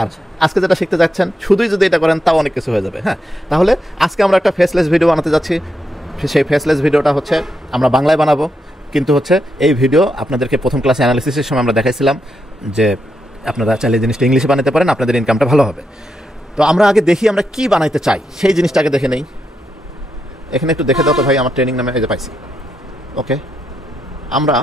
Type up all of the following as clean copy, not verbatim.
আর আজকে যেটা শিখতে যাচ্ছেন শুধুই যদি এটা করেন তাও অনেক কিছু হয়ে যাবে। হ্যাঁ, তাহলে আজকে আমরা একটা ফেসলেস ভিডিও বানাতে যাচ্ছি। সেই ফেসলেস ভিডিওটা হচ্ছে আমরা বাংলায় বানাবো, কিন্তু হচ্ছে এই ভিডিও আপনাদেরকে প্রথম ক্লাসে অ্যানালিসিসের সময় আমরা দেখাইছিলাম যে আপনারা চাইলে জিনিসটা ইংলিশে বানাতে পারেন, আপনাদের ইনকামটা ভালো হবে। তো আমরা আগে দেখি আমরা কি বানাইতে চাই, সেই জিনিসটা আগে দেখে নেই। এখানে একটু দেখে দাও তো ভাই, আমার ট্রেনিং নামে এই যে পাইছি। ওকে, আমরা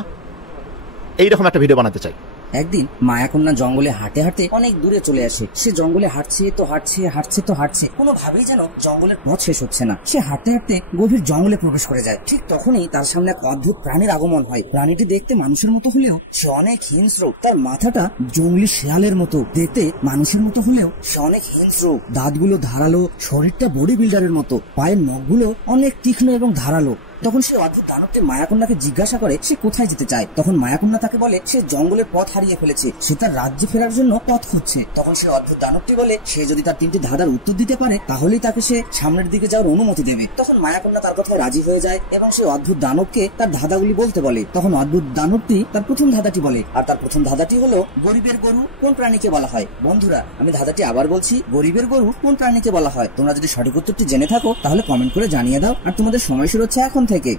এইরকম একটা ভিডিও বানাতে চাই। একদিন মায়াকন্যা জঙ্গলে হাঁটতে হাঁটতে অনেক দূরে চলে আসে। সে জঙ্গলে হাঁটছে তো হাঁটছে, হাঁটছে তো হাঁটছে, কোনোভাবেই যেন জঙ্গলের পথ শেষ হচ্ছে না। সে হাঁটতে হাঁটতে গভীর জঙ্গলে প্রবেশ করে যায়। ঠিক তখনই তার সামনে এক অদ্ভুত প্রাণীর আগমন হয়। প্রাণীটি দেখতে মানুষের মতো হলেও সে অনেক হিংস্র। তার মাথাটা জঙ্গলি শেয়ালের মতো, দেখতে মানুষের মতো হলেও সে অনেক হিংস্র। দাঁতগুলো ধারালো, শরীরটা বডি বিল্ডারের মতো, পায়ের নখগুলো অনেক তীক্ষ্ণ এবং ধারালো। তখন সে অদ্ভুত দানবটি মায়াকন্যাকে জিজ্ঞাসা করে সে কোথায় যেতে চায়। তখন মায়াকন্যা তাকে বলে সে জঙ্গলের পথ হারিয়ে ফেলেছে, সে তার রাজ্যে ফেরার জন্য পথ খুঁজছে। তখন সে অদ্ভুত দানবটি বলে সে যদি তার 3টি ধাঁধার উত্তর দিতে পারে তাহলেই তাকে সে সামনের দিকে যাওয়ার অনুমতি দেবে। তখন মায়াকন্যা তার কথায় রাজি হয়ে যায় এবং সে অদ্ভুত দানবকে তার ধাঁধাগুলি বলতে বলে। তখন অদ্ভুত দানবটি তার প্রথম ধাঁধাটি বলে, আর তার প্রথম ধাঁধাটি হলো গরিবের গরু কোন প্রাণীকে বলা হয়। বন্ধুরা, আমি ধাঁধাটি আবার বলছি, গরিবের গরু কোন প্রাণীকে বলা হয়। তোমরা যদি সঠিক উত্তরটি জেনে থাকো তাহলে কমেন্ট করে জানিয়ে দাও, আর তোমাদের সময় শুরু হচ্ছে এখন থেকে।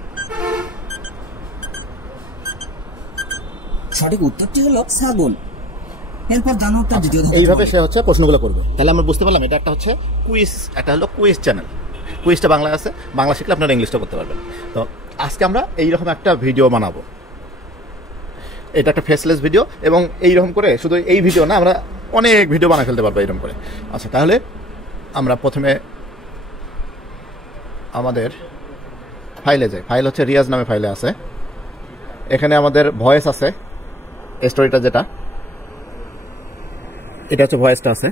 সঠিক উত্তরটি হলো ছাগল। এরপর দানবটা দ্বিতীয় ধাঁধা। এইভাবে সে হচ্ছে প্রশ্নগুলো করবে। তাহলে আমরা বুঝতে পারলাম এটা একটা হচ্ছে কুইজ, একটা হলো কুইজ চ্যানেল। কুইজটা বাংলা আছে, বাংলা শিখলে আপনারা ইংলিশটা করতে পারবেন। তো আজকে আমরা এইরকম একটা ভিডিও বানাবো। এটা একটা ফেসলেস ভিডিও, এবং এইরকম করে শুধু এই ভিডিও না, আমরা অনেক ভিডিও বানিয়ে ফেলতে পারবো এইরকম করে। আচ্ছা, তাহলে আমরা প্রথমে আমাদের ফাইলে যাই। ফাইল হচ্ছে রিয়াজ নামে ফাইলে আছে। এখানে আমাদের ভয়েস আছে, স্টোরিটা যেটা, এটা হচ্ছে ভয়েসটা আছে।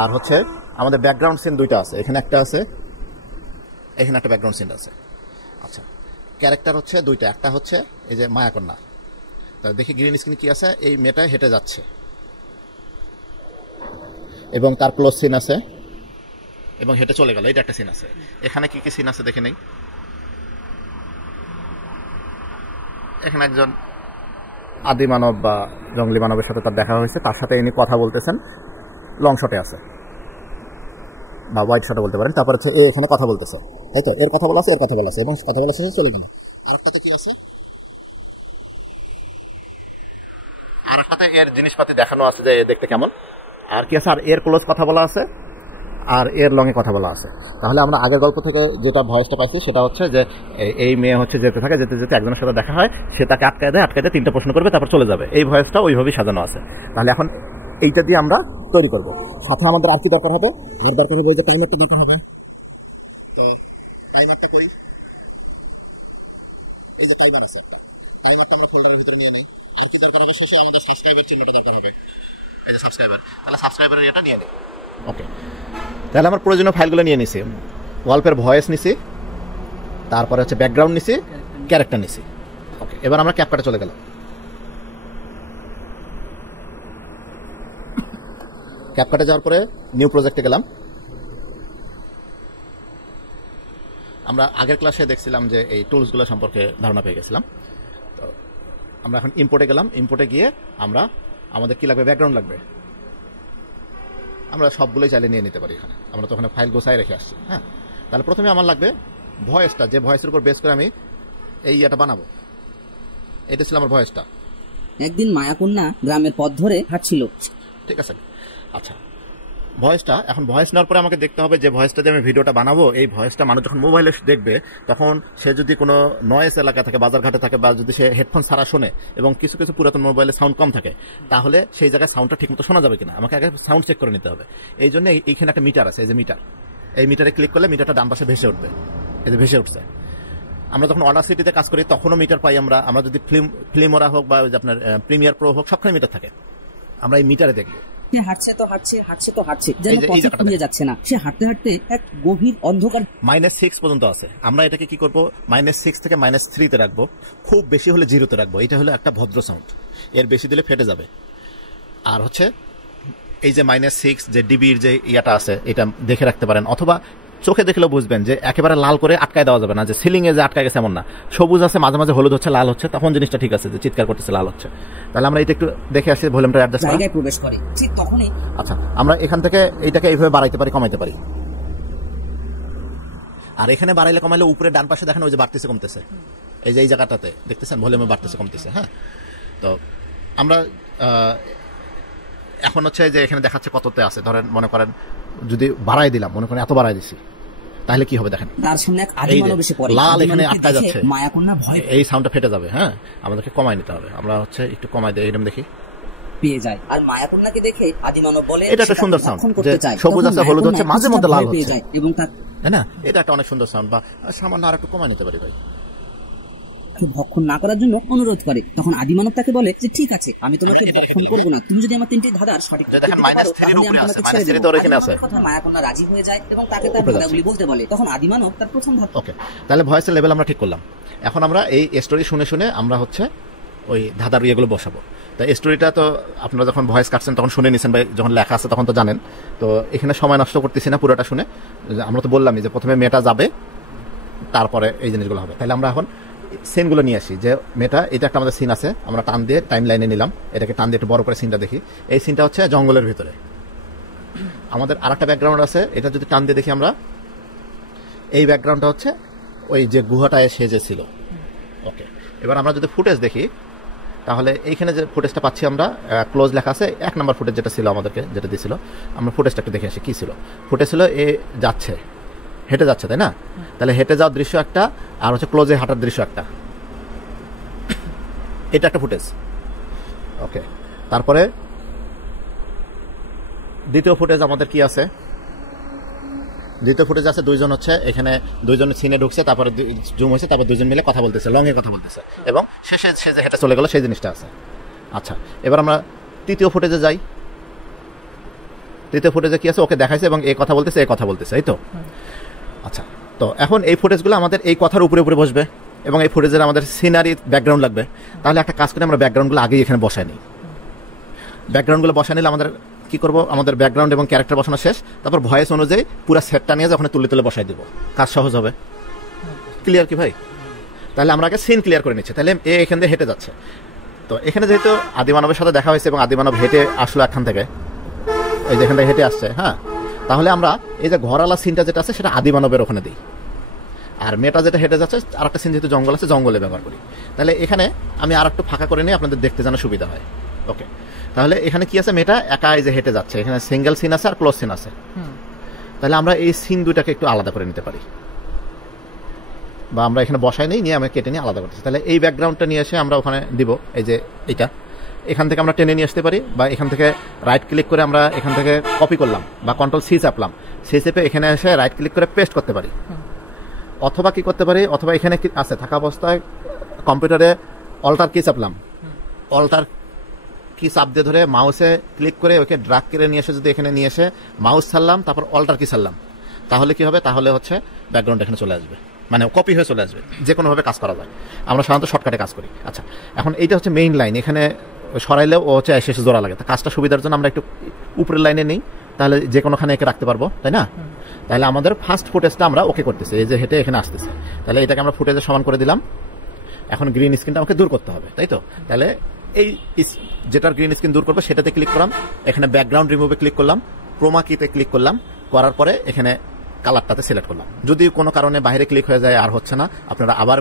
আর হচ্ছে আমাদের ব্যাকগ্রাউন্ড সিন 2টা আছে, এখানে একটা আছে, এখানে একটা ব্যাকগ্রাউন্ড সিন আছে। আচ্ছা, ক্যারেক্টার হচ্ছে 2টা, একটা হচ্ছে এই যে মায়াকন্যা। তা দেখি গ্রিন স্ক্রিন কি আছে, এই মেয়েটা হেঁটে যাচ্ছে এবং তার ক্লোজ সিন আছে এবং হেঁটে চলে গেল, এটা একটা সিন আছে। এখানে কি কি সিন আছে দেখে নেই। এখানে একজন আদি মানব বা জঙ্গলি মানবের সাথে তার দেখা হয়েছে, তার সাথে ইনি কথা বলতেছেন, লং শটে আছে বা ওয়াইড শটে বলতে পারেন। তারপর হচ্ছে এখানে কথা বলতেছে, তাই তো, এর কথা বলা আছে, এর কথা বলা আছে, এবং কথা বলা শেষে চলে গেল। আরেকটাতে কি আছে, আরেকটাতে এর জিনিসপাতি দেখানো আছে যে দেখতে কেমন, আর কি আছে, আর এর ক্লোজ কথা বলা আছে, আর এর লংয়ে কথা বলা আছে। তাহলে আমরা আগের গল্প থেকে যেটা ভয়েসটা পাইছি সেটা হচ্ছে যে এই মেয়ে হচ্ছে যেতে থাকে, যেতে যেতে একজনের সাথে দেখা হয়, সে তাকে আটকায় দেয়, 3টা প্রশ্ন করবে, তারপর চলে যাবে। এই ভয়েসটা ওইভাবেই সাজানো আছে। তাহলে এখন এইটা দিয়ে আমরা তৈরি করব। সাথে আমাদের আর কি দরকার হবে, আর দরকার হবে যে টাইমারটা দরকার হবে। তো টাইমারটা কই, এই যে টাইমার আছে একটা, টাইমারটা আমরা ফোল্ডারের ভিতরে নিয়ে নেই। আর কি দরকার হবে, শেষে আমাদের সাবস্ক্রাইবার চিহ্নটা দরকার হবে, এই যে সাবস্ক্রাইবার। তাহলে সাবস্ক্রাইবারের এটা নিয়ে নিই। ওকে, তাহলে আমার প্রয়োজনীয় ফাইলগুলো নিয়ে নিছি। গল্পের ভয়েস নিছি, তারপরে হচ্ছে ব্যাকগ্রাউন্ড নিছি, ক্যারেক্টার নিছি। ওকে, এবার আমরা ক্যাপকাটে চলে গেলাম। ক্যাপকাটে যাওয়ার পরে নিউ প্রজেক্টে গেলাম। আমরা আগের ক্লাসে দেখছিলাম যে এই টুলসগুলো সম্পর্কে ধারণা পেয়ে গেছিলাম। তো আমরা এখন ইম্পোর্টে গেলাম। ইম্পোর্টে গিয়ে আমরা আমাদের কি লাগবে, ব্যাকগ্রাউন্ড লাগবে। আমরা সবগুলোই চাইলে নিয়ে নিতে পারি, এখানে আমরা তো ওখানে ফাইল গোছায় রেখে আসছি। হ্যাঁ, তাহলে প্রথমে আমার লাগবে ভয়েসটা, যে ভয়েসের উপর বেস করে আমি এই ইয়েটা বানাবো। এটা ছিল আমার ভয়েসটা। একদিন মায়াকন্যা গ্রামের পথ ধরে হাঁটছিল। ঠিক আছে, আচ্ছা, ভয়েসটা এখন ভয়েস নেওয়ার পরে আমাকে দেখতে হবে যে ভয়েসটা দিয়ে আমি ভিডিওটা বানাবো, এই ভয়েসটা মানুষ যখন মোবাইলে দেখবে তখন সে যদি কোনো নয়েজ এলাকা থাকে, বাজারঘাটে থাকে, বা যদি সে হেডফোন ছাড়া শোনে এবং কিছু কিছু পুরাতন মোবাইলে সাউন্ড কম থাকে, তাহলে সেই জায়গায় সাউন্ডটা ঠিকমতো শোনা যাবে কিনা আমাকে আগে সাউন্ড চেক করে নিতে হবে। এই জন্য এইখানে একটা মিটার আছে, এই যে মিটার, এই মিটারে ক্লিক করলে মিটারটা ডান পাশে ভেসে উঠবে। এই যে ভেসে উঠছে। আমরা যখন অডাসিটিতে কাজ করি তখনও মিটার পাই আমরা যদি ফিল্মোরা হোক বা আপনার প্রিমিয়ার প্রো হোক, সবখানে মিটার থাকে। আমরা এই মিটারে দেখবো। সে হাঁটছে তো হাঁটছে, হাঁটছে তো হাঁটছে, যেন পথে খুঁজে যাচ্ছে না। সে হাঁটতে হাঁটতে এক গভীর অন্ধকার -6 পর্যন্ত আছে। আমরা এটাকে কি করবো, -6 থেকে -3 রাখবো, খুব বেশি হলে 0 রাখবো। এটা হলো একটা ভদ্র সাউন্ড, এর বেশি দিলে ফেটে যাবে। আর হচ্ছে এই যে -6 যে ডিবির যে ইয়াটা আছে, এটা দেখে রাখতে পারেন, অথবা চোখে দেখলেও বুঝবেন যে একেবারে লাল করে আটকায় দেওয়া যাবে না, যে সিলিং এ যে আটকায় গেছে এমন না, সবুজ আছে, মাঝে মাঝে হলুদ হচ্ছে, লাল হচ্ছে, তখন জিনিসটা ঠিক আছে, যে চিৎকার করতেছে লাল হচ্ছে। তাহলে আমরা এটা একটু দেখে আসি, ভলিউমটা অ্যাডজাস্ট জায়গায় প্রবেশ করে ঠিক তখনই। আচ্ছা, আমরা এখান থেকে এইটাকে এইভাবে বাড়াইতে পারি, কমাইতে পারি। আর এখানে বাড়াইলে কমাইলে উপরে ডান পাশে দেখেন ওই যে বাড়তেছে কমতেছে, এই যে এই জায়গাটাতে দেখতেছেন ভলিউমে বাড়তেছে কমতেছে। হ্যাঁ, তো আমরা এখন হচ্ছে যে এখানে দেখাচ্ছে কততে আছে, ধরেন মনে করেন যদি বাড়াই দিলাম, মনে করেন এত বাড়াই দিছি, তাহলে কি হবে দেখেন, তার সামনে এক আদিমানব এসে পড়ে, লাল এখানে আটকা যাচ্ছে, মায়াকন্যা ভয় এই সাউন্ডটা ফেটে যাবে। হ্যাঁ, আমাদেরকে কমাই নিতে হবে, আমরা হচ্ছে একটু কমাই দিই, এরকম দেখি পেয়ে যায়। আর মায়াকন্যাকে দেখে আদিমানব বলে এটা একটা সুন্দর সাউন্ড, যে সবুজ আছে হলুদ হচ্ছে, মাঝে মধ্যে লাল হচ্ছে, এবং তার তাই না, এটা একটা অনেক সুন্দর সাউন্ড। বা সামান্য আর একটু কমাই নিতে পারি ভাই, ভক্ষণ না করার জন্য অনুরোধ করে। তখন আদিমানব তাকে বলে যে ঠিক আছে, আমি তোমাকে ভক্ষণ করব না, তুমি যদি আমার 3টি ধাঁধার সঠিক উত্তর দিতে পারো তাহলে আমি তোমাকে ছেড়ে দেব। কথা মায়াকন্যা রাজি হয়ে যায় এবং তাকে তার ধাঁধাগুলি বলতে বলে। তখন আদিমানব তার প্রথম ধাঁধা। ওকে, তাহলে ভয়েসের লেভেল আমরা ঠিক করলাম। এখন আমরা এই স্টোরি শুনে শুনে আমরা হচ্ছে ওই ধাঁধার ইয়েগুলো বসাবো। তো এই স্টোরিটা তো আপনারা যখন ভয়েস কাটছেন তখন শুনে নিছেন, বা যখন লেখা আছে তখন তো জানেন। তো এখানে সময় নষ্ট করতেছি না, পুরোটা শুনে। আমরা তো বললামই যে প্রথমে মেয়েটা যাবে, তারপরে এই জিনিসগুলো হবে। তাহলে আমরা এখন সিনগুলো নিয়ে আসি, যে মেয়েটা, এটা একটা আমাদের সিন আছে, আমরা টান দিয়ে টাইম লাইনে নিলাম, এটাকে টান দিয়ে একটু বড় করে সিনটা দেখি। এই সিনটা হচ্ছে জঙ্গলের ভিতরে, আমাদের আর একটা ব্যাকগ্রাউন্ড আছে, এটা যদি টান দিয়ে দেখি আমরা, এই ব্যাকগ্রাউন্ডটা হচ্ছে ওই যে গুহাটায় সেজেছিল। ওকে, এবার আমরা যদি ফুটেজ দেখি, তাহলে এইখানে যে ফুটেজটা পাচ্ছি আমরা, ক্লোজ লেখা আছে, 1 নম্বর ফুটেজ যেটা ছিল আমাদেরকে, যেটা দিয়েছিল, আমরা ফুটেজটা একটু দেখে আসি কি ছিল। ফুটেজ ছিল এ যাচ্ছে, হেঁটে যাচ্ছে, তাই না? তাহলে হেঁটে যাওয়ার দৃশ্য একটা, আর হচ্ছে ক্লোজে হাঁটার দৃশ্য একটা, এটা একটা ফুটেজ। ওকে, তারপরে দ্বিতীয় ফুটেজ আমাদের কি আছে? দ্বিতীয় ফুটেজ আছে দুইজন হচ্ছে এখানে, দুইজন সিনে ঢুকছে, তারপরে জুম হয়েছে, তারপর দুজন মিলে কথা বলতেছে, লং এ কথা বলতেছে, এবং শেষে সে যে হেঁটে চলে গেল সেই জিনিসটা আছে। আচ্ছা, এবার আমরা তৃতীয় ফুটেজে যাই। তৃতীয় ফুটেজে কি আছে? ওকে দেখাইছে এবং এই কথা বলতেছে, এই কথা বলতেছে, এই তো। আচ্ছা, তো এখন এই ফুটেজগুলো আমাদের এই কথার উপরে উপরে বসবে, এবং এই ফুটেজের আমাদের সিনারি ব্যাকগ্রাউন্ড লাগবে। তাহলে একটা কাজ করে আমরা ব্যাকগ্রাউন্ডগুলো আগেই এখানে বসাই নিই। ব্যাকগ্রাউন্ডগুলো বসাই নিলে আমাদের কি করবো, আমাদের ব্যাকগ্রাউন্ড এবং ক্যারেক্টার বসানো শেষ, তারপর ভয়েস অনুযায়ী পুরো সেটটা নিয়ে যখন তুলে তুলে বসাই দেবো, কাজ সহজ হবে। ক্লিয়ার কি ভাই? তাহলে আমরা আগে সিন ক্লিয়ার করে নিচ্ছি। তাহলে এখান দিয়ে হেঁটে যাচ্ছে, তো এখানে যেহেতু আদিমানবের সাথে দেখা হয়েছে এবং আদিমানব হেঁটে আসলো এখান থেকে, এই যেখান থেকে হেঁটে আসছে, হ্যাঁ, তাহলে আমরা এই যে ঘরওয়ালা সিনটা যেটা আছে সেটা আদিমানবের ওখানে দিই, আর মেয়েটা যেটা হেঁটে যাচ্ছে আর একটা সিন যেহেতু জঙ্গল আছে, জঙ্গলে ব্যবহার করি। তাহলে এখানে আমি আর একটু ফাঁকা করে নিই, আপনাদের দেখতে যেন সুবিধা হয়। ওকে, তাহলে এখানে কি আছে, মেয়েটা একা এই যে হেঁটে যাচ্ছে, এখানে সিঙ্গেল সিন আছে আর ক্লোজ সিন আছে। তাহলে আমরা এই সিন দুইটাকে একটু আলাদা করে নিতে পারি, বা আমরা এখানে বসাই নেই, নিয়ে আমি কেটে নিয়ে আলাদা করতেছি। তাহলে এই ব্যাকগ্রাউন্ডটা নিয়ে এসে আমরা ওখানে দিব, এই যে এইটা, এখান থেকে আমরা টেনে নিয়ে আসতে পারি, বা এখান থেকে রাইট ক্লিক করে আমরা এখান থেকে কপি করলাম, বা কন্ট্রোল সি চাপলাম, সি চেপে এখানে এসে রাইট ক্লিক করে পেস্ট করতে পারি। অথবা কি করতে পারি, অথবা এখানে কি আছে থাকা অবস্থায় কম্পিউটারে অল্টার কি চাপলাম, অল্টার কি চাপ দিয়ে ধরে মাউসে ক্লিক করে ওকে ড্রাগ করে নিয়ে এসে যদি এখানে নিয়ে এসে মাউস ছাড়লাম, তারপর অল্টার কি ছাড়লাম, তাহলে কি হবে, তাহলে হচ্ছে ব্যাকগ্রাউন্ড এখানে চলে আসবে, মানে কপি হয়ে চলে আসবে। যে কোনোভাবে কাজ করা যায়, আমরা সাধারণত শর্টকাটে কাজ করি। আচ্ছা, এখন এইটা হচ্ছে মেইন লাইন, এখানে সরাইলেও ও হচ্ছে শেষে জোড়া লাগে। তো কাজটা সুবিধার জন্য আমরা একটু উপরের লাইনে নেই, তাহলে যে কোনোখানে একে রাখতে পারবো, তাই না? তাহলে আমাদের ফার্স্ট ফুটেজটা আমরা ওকে করতেছি, এই যে হেঁটে এখানে আসতেছে, তাহলে এটাকে আমরা ফুটেজে সমান করে দিলাম। এখন গ্রিন স্ক্রিনটা আমাকে দূর করতে হবে, তাই তো? তাহলে এই যেটার গ্রিন স্ক্রিন দূর করবো সেটাতে ক্লিক করলাম, এখানে ব্যাকগ্রাউন্ড রিমুভে ক্লিক করলাম, ক্রোমা কিতে ক্লিক করলাম, করার পরে এখানে কালারটাতে সিলেক্ট করলাম। যদি কোনো কারণে বাইরে ক্লিক হয়ে যায় আর হচ্ছে না, আপনারা আবার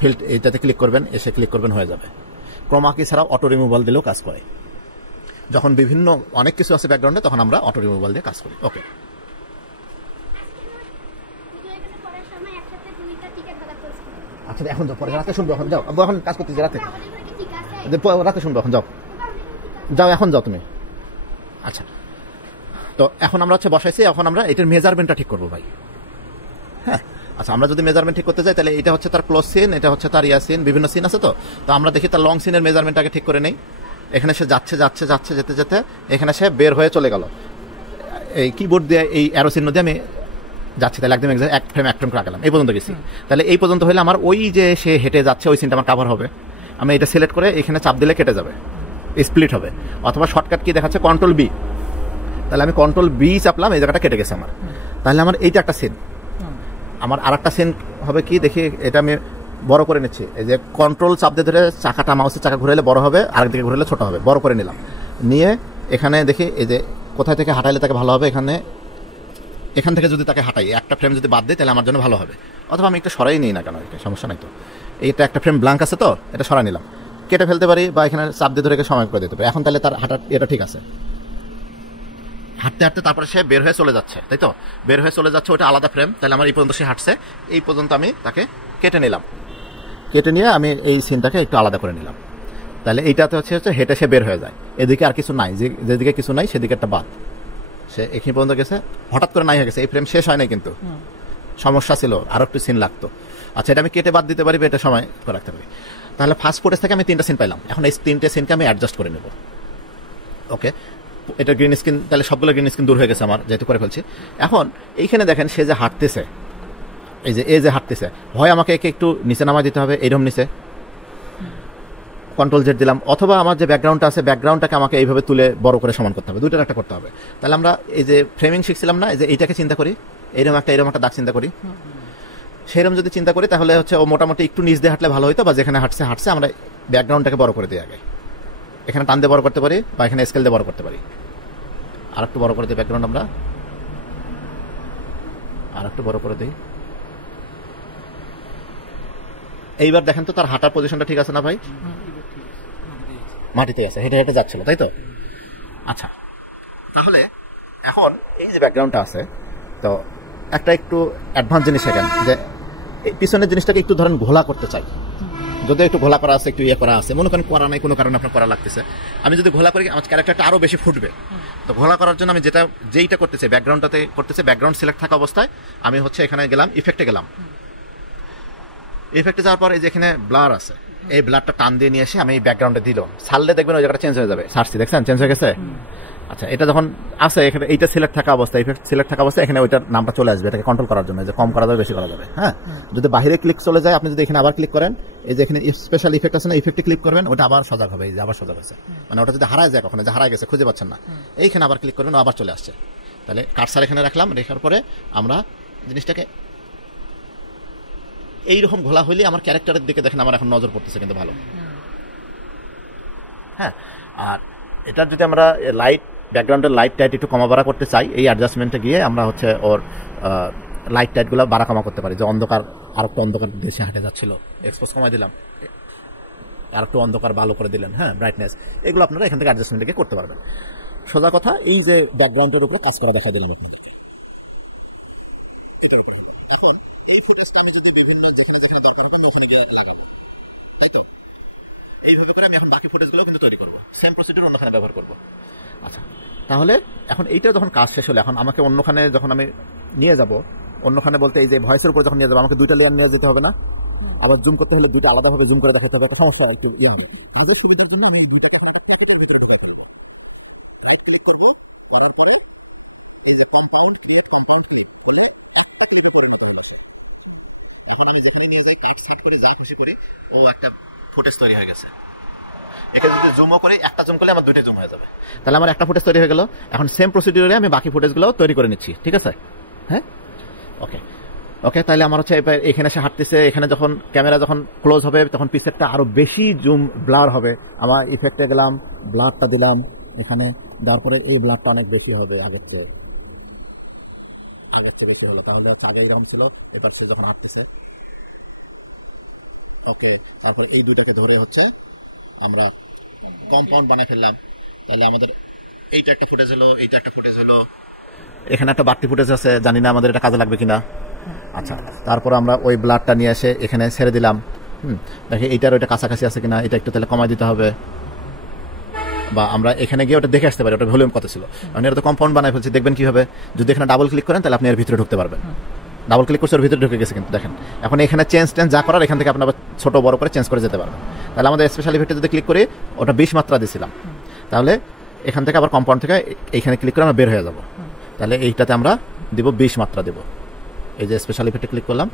ফিল্ড এইটাতে ক্লিক করবেন, এসে ক্লিক করবেন, হয়ে যাবে। ক্রোমা কি ছাড়াও অটো রিমুভাল দিলেও কাজ করে। যখন বিভিন্ন অনেক কিছু আছে ব্যাকগ্রাউন্ডে, তখন আমরা অটো রিমুভাল দিয়ে কাজ করি। ওকে, আচ্ছা, এখন যাও, পরে রাতে শুনবো, এখন যাও, এখন কাজ করতেছি, রাতে রাতে শুনবো, এখন যাও যাও, এখন যাও তুমি। আচ্ছা, তো এখন আমরা হচ্ছে বসাইছি, এখন আমরা এটার মেজারমেন্টটা ঠিক করবো ভাই। হ্যাঁ, আচ্ছা, আমরা যদি মেজারমেন্ট ঠিক করতে যাই, তাহলে এটা হচ্ছে তার ক্লোজ সিন, এটা হচ্ছে তার ইয়া সিন, বিভিন্ন সিন আছে। তো আমরা দেখি তার লং সিনের মেজারমেন্টটাকে ঠিক করে নেই। এখানে সে যাচ্ছে যাচ্ছে যাচ্ছে, যেতে যেতে এখানে সে বের হয়ে চলে গেল, এই কিবোর্ড দিয়ে এই অ্যারো চিহ্ন দিয়ে আমি যাচ্ছি, তাহলে একদম এক ফ্রেম রাখলাম, এই পর্যন্ত গেছি। তাহলে এই পর্যন্ত হলে আমার ওই যে সে হেঁটে যাচ্ছে ওই সিনটা আমার কাভার হবে। আমি এটা সিলেক্ট করে এখানে চাপ দিলে কেটে যাবে, স্প্লিট হবে। অথবা শর্টকাট কি দেখাচ্ছে, কন্ট্রোল বি, তাহলে আমি কন্ট্রোল বি চাপলাম, এই জায়গাটা কেটে গেছে আমার। তাহলে আমার এইটা একটা সিন। আমার আর একটা সিন হবে কি দেখি, এটা আমি বড় করে নিচ্ছি। এই যে কন্ট্রোল চাপ দিয়ে ধরে চাকাটা, মাউসের চাকা ঘুরাইলে বড় হবে, আরেকদিকে ঘুরাইলে ছোট হবে। বড় করে নিলাম, নিয়ে এখানে দেখি এই যে কোথায় থেকে হাঁটাইলে তাকে ভালো হবে। এখান থেকে যদি তাকে হাঁটাই, একটা ফ্রেম যদি বাদ দিই তাহলে আমার জন্য ভালো হবে। অথবা আমি একটা সরাই নিই না কেন, সমস্যা নাই তো। এইটা একটা ফ্রেম ব্ল্যাঙ্ক আছে তো, এটা সরাই নিলাম, কেটে ফেলতে পারি বা এখানে চাপ দিয়ে ধরে সময় করে দিতে পারি। এখন তাহলে তার হাঁটার এটা ঠিক আছে। হাঁটতে হাঁটতে তারপরে সে বের হয়ে চলে যাচ্ছে, তাই তো? বের হয়ে চলে যাচ্ছে, ওটা আলাদা ফ্রেম। তাহলে আমার এই পর্যন্ত সে হাঁটছে, এই পর্যন্ত আমি তাকে কেটে নিলাম। কেটে নিয়ে আমি এই সিনটাকে একটু আলাদা করে নিলাম। তাহলে এইটাতে হচ্ছে হেঁটে সে বের হয়ে যায়। এদিকে আর কিছু নাই, যেদিকে কিছু নাই সেদিকে একটা বাদ। সে এখানে পর্যন্ত গেছে, হঠাৎ করে নাই হয়ে গেছে। এই ফ্রেম শেষ হয় নাই, কিন্তু সমস্যা ছিল, আরো একটু সিন লাগতো। আচ্ছা, এটা আমি কেটে বাদ দিতে পারি, এটা সময় করে রাখতে পারি। তাহলে ফার্স্ট ফুটেজ থেকে আমি 3টা সিন পাইলাম। এখন এই 3টে সিনকে আমি অ্যাডজাস্ট করে নেব। ওকে, এটা গ্রিন স্ক্রিন, তাহলে সবগুলো গ্রিন স্ক্রিন দূর হয়ে গেছে আমার, যেহেতু করে ফেলছি। এখন এইখানে দেখেন সে যে হাঁটতেছে, এই যে হাঁটতেছে, হয় আমাকে একে একটু নিচে নামায় দিতে হবে, এইরকম নিচে কন্ট্রোল জেড দিলাম, অথবা আমার যে ব্যাকগ্রাউন্ডটা আছে ব্যাকগ্রাউন্ডটাকে আমাকে এইভাবে তুলে বড় করে সমান করতে হবে। দুইটার একটা করতে হবে। তাহলে আমরা এই যে ফ্রেমিং শিখছিলাম না, এই যে এইটাকে চিন্তা করি, এরকম একটা দাগ চিন্তা করি। সেরকম যদি চিন্তা করি তাহলে হচ্ছে ও মোটামুটি একটু নিচ দিয়ে হাঁটলে ভালো হতো, বা যেখানে হাঁটছে আমরা ব্যাকগ্রাউন্ডটাকে বড় করে দিই আগে। এখানে টান দিয়ে বড় করতে পারি, বা এখানে স্কেল দিয়ে বড় করতে পারি। আর একটু বড় করে দিই ব্যাকগ্রাউন্ড, আমরা আর একটু বড় করে দিই। এইবার দেখেন তো তার হাঁটার পজিশনটা ঠিক আছে না ভাই? মাটিতে আছে, হেঁটে হেঁটে যাচ্ছিল, তাই তো? আচ্ছা, তাহলে এখন এই যে ব্যাকগ্রাউন্ডটা আছে, তো একটা একটু অ্যাডভান্স জিনিস এখানে, যে এই পিছনের জিনিসটাকে একটু ধরেন ঘোলা করতে চাই। যদি একটু ঘোলা করা আছে, একটু ইয়ে করা আছে, মনে করেন করা নাই, কোনো কারণে আপনার করা লাগতেছে, আমি যদি ঘোলা করি আমার ক্যারেক্টারটা আরো বেশি ফুটবে। তো ঘোলা করার জন্য আমি যেইটা করতেছি, ব্যাকগ্রাউন্ডটাতে করতেছে, ব্যাকগ্রাউন্ড সিলেক্ট থাকা অবস্থায় আমি হচ্ছে এখানে গেলাম, ইফেক্টে গেলাম। ইফেক্টে যাওয়ার পর এই যে এখানে ব্লার আছে, এই ব্লারটা টান দিয়ে নিয়ে এসে আমি এই ব্যাকগ্রাউন্ডে দিলাম। ছাড়লে দেখবেন ওই জায়গাটা চেঞ্জ হয়ে যাবে। সারছি, দেখছেন চেঞ্জ হয়ে গেছে। আচ্ছা, এটা যখন আছে এখানে, এইটা সিলেক্ট থাকা অবস্থায়, ইফেক্ট সিলেক্ট থাকা অবস্থায় এখানে ওইটার নামটা চলে আসবে, এটাকে কন্ট্রোল করার জন্য, যে কম করা যাবে, বেশি করা যাবে। হ্যাঁ, যদি বাইরে ক্লিক চলে যায়, আপনি যদি এখানে আবার ক্লিক করেন, এই যে এখানে স্পেশাল ইফেক্ট আছে না, ইফেক্টে ক্লিক করবেন, ওটা আবার সজাগ হবে। এই যে আবার সজাগ আছে, মানে ওটা যদি হারায় যায়, কখনো যে হারায় গেছে খুঁজে পাচ্ছেন না, এইখানে আবার ক্লিক করবেন, আবার চলে আসছে। তাহলে কার্সার এখানে রাখলাম, রেখার পরে আমরা জিনিসটাকে এইরকম ঘোলা হইলে আমার ক্যারেক্টারের দিকে দেখেন আমার এখন নজর পড়তেছে, কিন্তু ভালো। হ্যাঁ, আর এটার যদি আমরা লাইট, ব্যাকগ্রাউন্ডের লাইট টাইট একটু কমা বাড়া করতে চাই, এই অ্যাডজাস্টমেন্টে গিয়ে আমরা হচ্ছে ওর লাইট টাইটগুলো বাড়া কমা করতে পারি। যে অন্ধকার, আর একটু অন্ধকার দেশে হাঁটে যাচ্ছিল, এক্সপোজ কমাই দিলাম, আর একটু অন্ধকার ভালো করে দিলেন। হ্যাঁ, ব্রাইটনেস, এগুলো আপনারা এখান থেকে অ্যাডজাস্টমেন্টে গিয়ে করতে পারবেন। সোজা কথা, এই যে ব্যাকগ্রাউন্ডের উপরে কাজ করা দেখা দিলাম আপনাদেরকে, এটার উপরে। এখন এই ফুটেজটা আমি যদি বিভিন্ন যেখানে যেখানে দরকার হবে আমি ওখানে গিয়ে লাগাবো, তাই তো? এইভাবে করে আমি এখন বাকি ফুটেজগুলো কিন্তু তৈরি করবো, সেম প্রসিডিউর অন্যখানে ব্যবহার করবো। আচ্ছা, তাহলে এখন এইটা যখন কাজ শেষ হলো, এখন আমাকে অন্যখানে যখন আমি নিয়ে যাব, অন্যখানে বলতে এই যে ভয়েসের উপর যখন নিয়ে যাবো, আমাকে 2টা লেয়ার নিয়ে যেতে হবে না? আবার জুম করতে হলে 2টা আলাদাভাবে জুম করে দেখাতে হবে, একটা সমস্যা হয়। আমাদের সুবিধার জন্য আমি এই 2টাকে এখন একটা প্যাকেটের ভিতরে দেখাতে হবে। রাইট ক্লিক করবো, করার পরে এই যে কম্পাউন্ড ক্রিয়েট, কম্পাউন্ড ক্লিক করলে একটা ক্লিকে পরিণত হয়ে গেছে। এখন আমি যেখানে নিয়ে যাই, কাট সাট করে যা খুশি করি, ও একটা ফুটেজ তৈরি হয়ে গেছে। এখানে যদি জুমও করি, একটা জুম করলে আমার 2টা জুম হয়ে যাবে। তাহলে আমার একটা ফুটেজ তৈরি হয়ে গেল। এখন সেম প্রসিডিউরে আমি বাকি ফুটেজগুলো তৈরি করে নিচ্ছি, ঠিক আছে? হ্যাঁ, ওকে ওকে। তাহলে আমার হচ্ছে এখানে এসে হাঁটতেছে, এখানে যখন ক্যামেরা যখন ক্লোজ হবে তখন পিছেরটা আরো বেশি জুম ব্লার হবে। আমার ইফেক্টে গেলাম, ব্লারটা দিলাম এখানে, তারপরে এই ব্লারটা অনেক বেশি হবে আগের চেয়ে বেশি হলো। তাহলে হচ্ছে আগে এরকম ছিল, এবার সে যখন হাঁটতেছে, ওকে। তারপর এই 2টাকে ধরে হচ্ছে আমরা কম্পাউন্ড বানাই ফেললাম। তাহলে আমাদের এইটা একটা ফুটেজ হলো, এইটা একটা ফুটেজ হলো, এখানে একটা বাড়তি ফুটেজ আছে, জানি না আমাদের এটা কাজে লাগবে কিনা। আচ্ছা, তারপর আমরা ওই ব্লাডটা নিয়ে এসে এখানে ছেড়ে দিলাম। দেখি এইটার ওইটা কাছাকাছি আছে কিনা, এটা একটু তাহলে কমাই দিতে হবে, বা আমরা এখানে গিয়ে ওটা দেখে আসতে পারি ওটা ভলিউম কত ছিল। মানে এটা তো কম্পাউন্ড বানাই ফেলছি, দেখবেন কি হবে, যদি এখানে ডাবল ক্লিক করেন তাহলে আপনি এর ভিতরে ঢুকতে পারবেন। ডাবল ক্লিক করছে ওর ভিতরে ঢুকে গেছে, কিন্তু দেখেন এখন এখানে চেঞ্জ যা করার এখান থেকে আপনার ছোট বড় করে চেঞ্জ করে যেতে পারবেন। তাহলে আমাদের স্পেশাল ইফেক্টে যদি ক্লিক করি, ওটা 20 মাত্রা দিয়েছিলাম, তাহলে এখান থেকে আবার কম্পাউন্ড থেকে এইখানে ক্লিক করে আমরা বের হয়ে যাব। তাহলে এইটাতে আমরা দিব 20 মাত্রা দেব। এই যে স্পেশাল ইফেক্টে ক্লিক করলাম,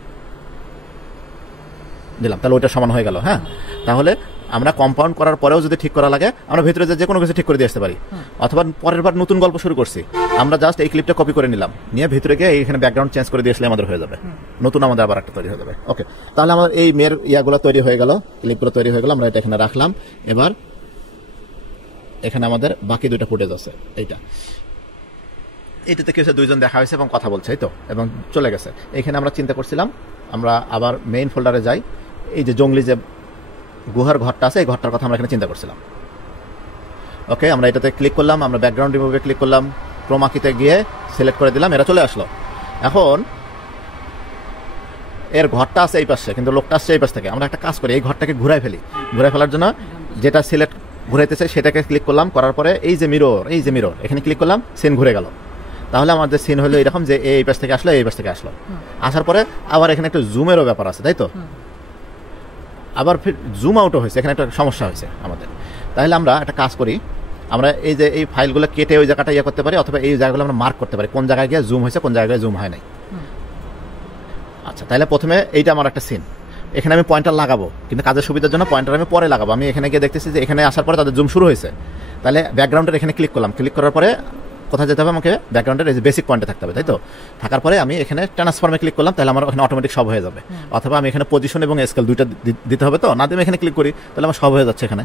দিলাম, তাহলে ওইটা সমান হয়ে গেল। হ্যাঁ, তাহলে আমরা কম্পাউন্ড করার পরেও যদি ঠিক করা লাগে আমরা ভিতরে যে কোনো কিছু ঠিক করে দিয়ে আসতে পারি, অথবা পরের বার নতুন গল্প শুরু করছি আমরা জাস্ট এই ক্লিপটা কপি করে নিলাম, নিয়ে ভিতরে গিয়ে এইখানে ব্যাকগ্রাউন্ড চেঞ্জ করে দিয়ে আসলে আমাদের হয়ে যাবে, নতুন আমাদের আবার একটা তৈরি হয়ে যাবে। ওকে, তাহলে আমাদের এই মেয়ের ইয়াগুলো তৈরি হয়ে গেল, ক্লিপগুলো তৈরি হয়ে গেল, আমরা এটা এখানে রাখলাম। এবার এখানে আমাদের বাকি দুইটা ফুটেজ আছে, এইটাতে কি হচ্ছে, দুইজন দেখা হয়েছে এবং কথা বলছে, এই তো, এবং চলে গেছে। এখানে আমরা চিন্তা করছিলাম, আমরা আবার মেইন ফোল্ডারে যাই, এই যে জঙ্গলি যে গুহার ঘরটা আছে, এই ঘরটার কথা আমরা এখানে চিন্তা করছিলাম। ওকে, আমরা এটাতে ক্লিক করলাম, আমরা ব্যাকগ্রাউন্ড রিমুভে ক্লিক করলাম, ক্রোমাকিতে গিয়ে সিলেক্ট করে দিলাম, এরা চলে আসলো। এখন এর ঘরটা আছে এই পাশে, কিন্তু লোকটা আসছে এই পাশ থেকে। আমরা একটা কাজ করি, এই ঘরটাকে ঘুরাই ফেলি। ঘুরাই ফেলার জন্য যেটা সিলেক্ট ঘুরাইতে চাই সেটাকে ক্লিক করলাম, করার পরে এই যে মিরর এখানে ক্লিক করলাম, সিন ঘুরে গেল। তাহলে আমাদের সিন হলো এরকম যে এই পাশ থেকে আসলো, এই পাশ থেকে আসলো, আসার পরে আবার এখানে একটু জুমেরও ব্যাপার আছে, তাই তো, আবার ফির জুম আউটও হয়েছে, এখানে একটা সমস্যা হয়েছে আমাদের। তাহলে আমরা একটা কাজ করি, আমরা এই যে এই ফাইলগুলো কেটে ওই জায়গাটা ইয়ে করতে পারি, অথবা এই জায়গাগুলো আমরা মার্ক করতে পারি, কোন জায়গায় গিয়ে জুম হয়েছে, কোন জায়গায় জুম হয় নাই। আচ্ছা, তাহলে প্রথমে এইটা আমার একটা সিন, এখানে আমি পয়েন্টার লাগাবো, কিন্তু কাজের সুবিধার জন্য পয়েন্টার আমি পরে লাগাবো। আমি এখানে গিয়ে দেখতেছি যে এখানে আসার পরে তাদের জুম শুরু হয়েছে, তাহলে ব্যাকগ্রাউন্ডের এখানে ক্লিক করলাম, ক্লিক করার পরে কোথায় যেতে হবে, আমাকে ব্যাকগ্রাউন্ডের এই যে বেসিক পয়েন্টে থাকতে হবে, তাই তো। থাকার পরে আমি এখানে ট্রান্সফর্মে ক্লিক করলাম, তাহলে আমার ওখানে অটোমেটিক সব হয়ে যাবে। অথবা আমি এখানে পজিশন এবং স্কেল দুইটা দিতে হবে, তো না দিয়ে এখানে ক্লিক করি, তাহলে আমার সব হয়ে যাচ্ছে এখানে।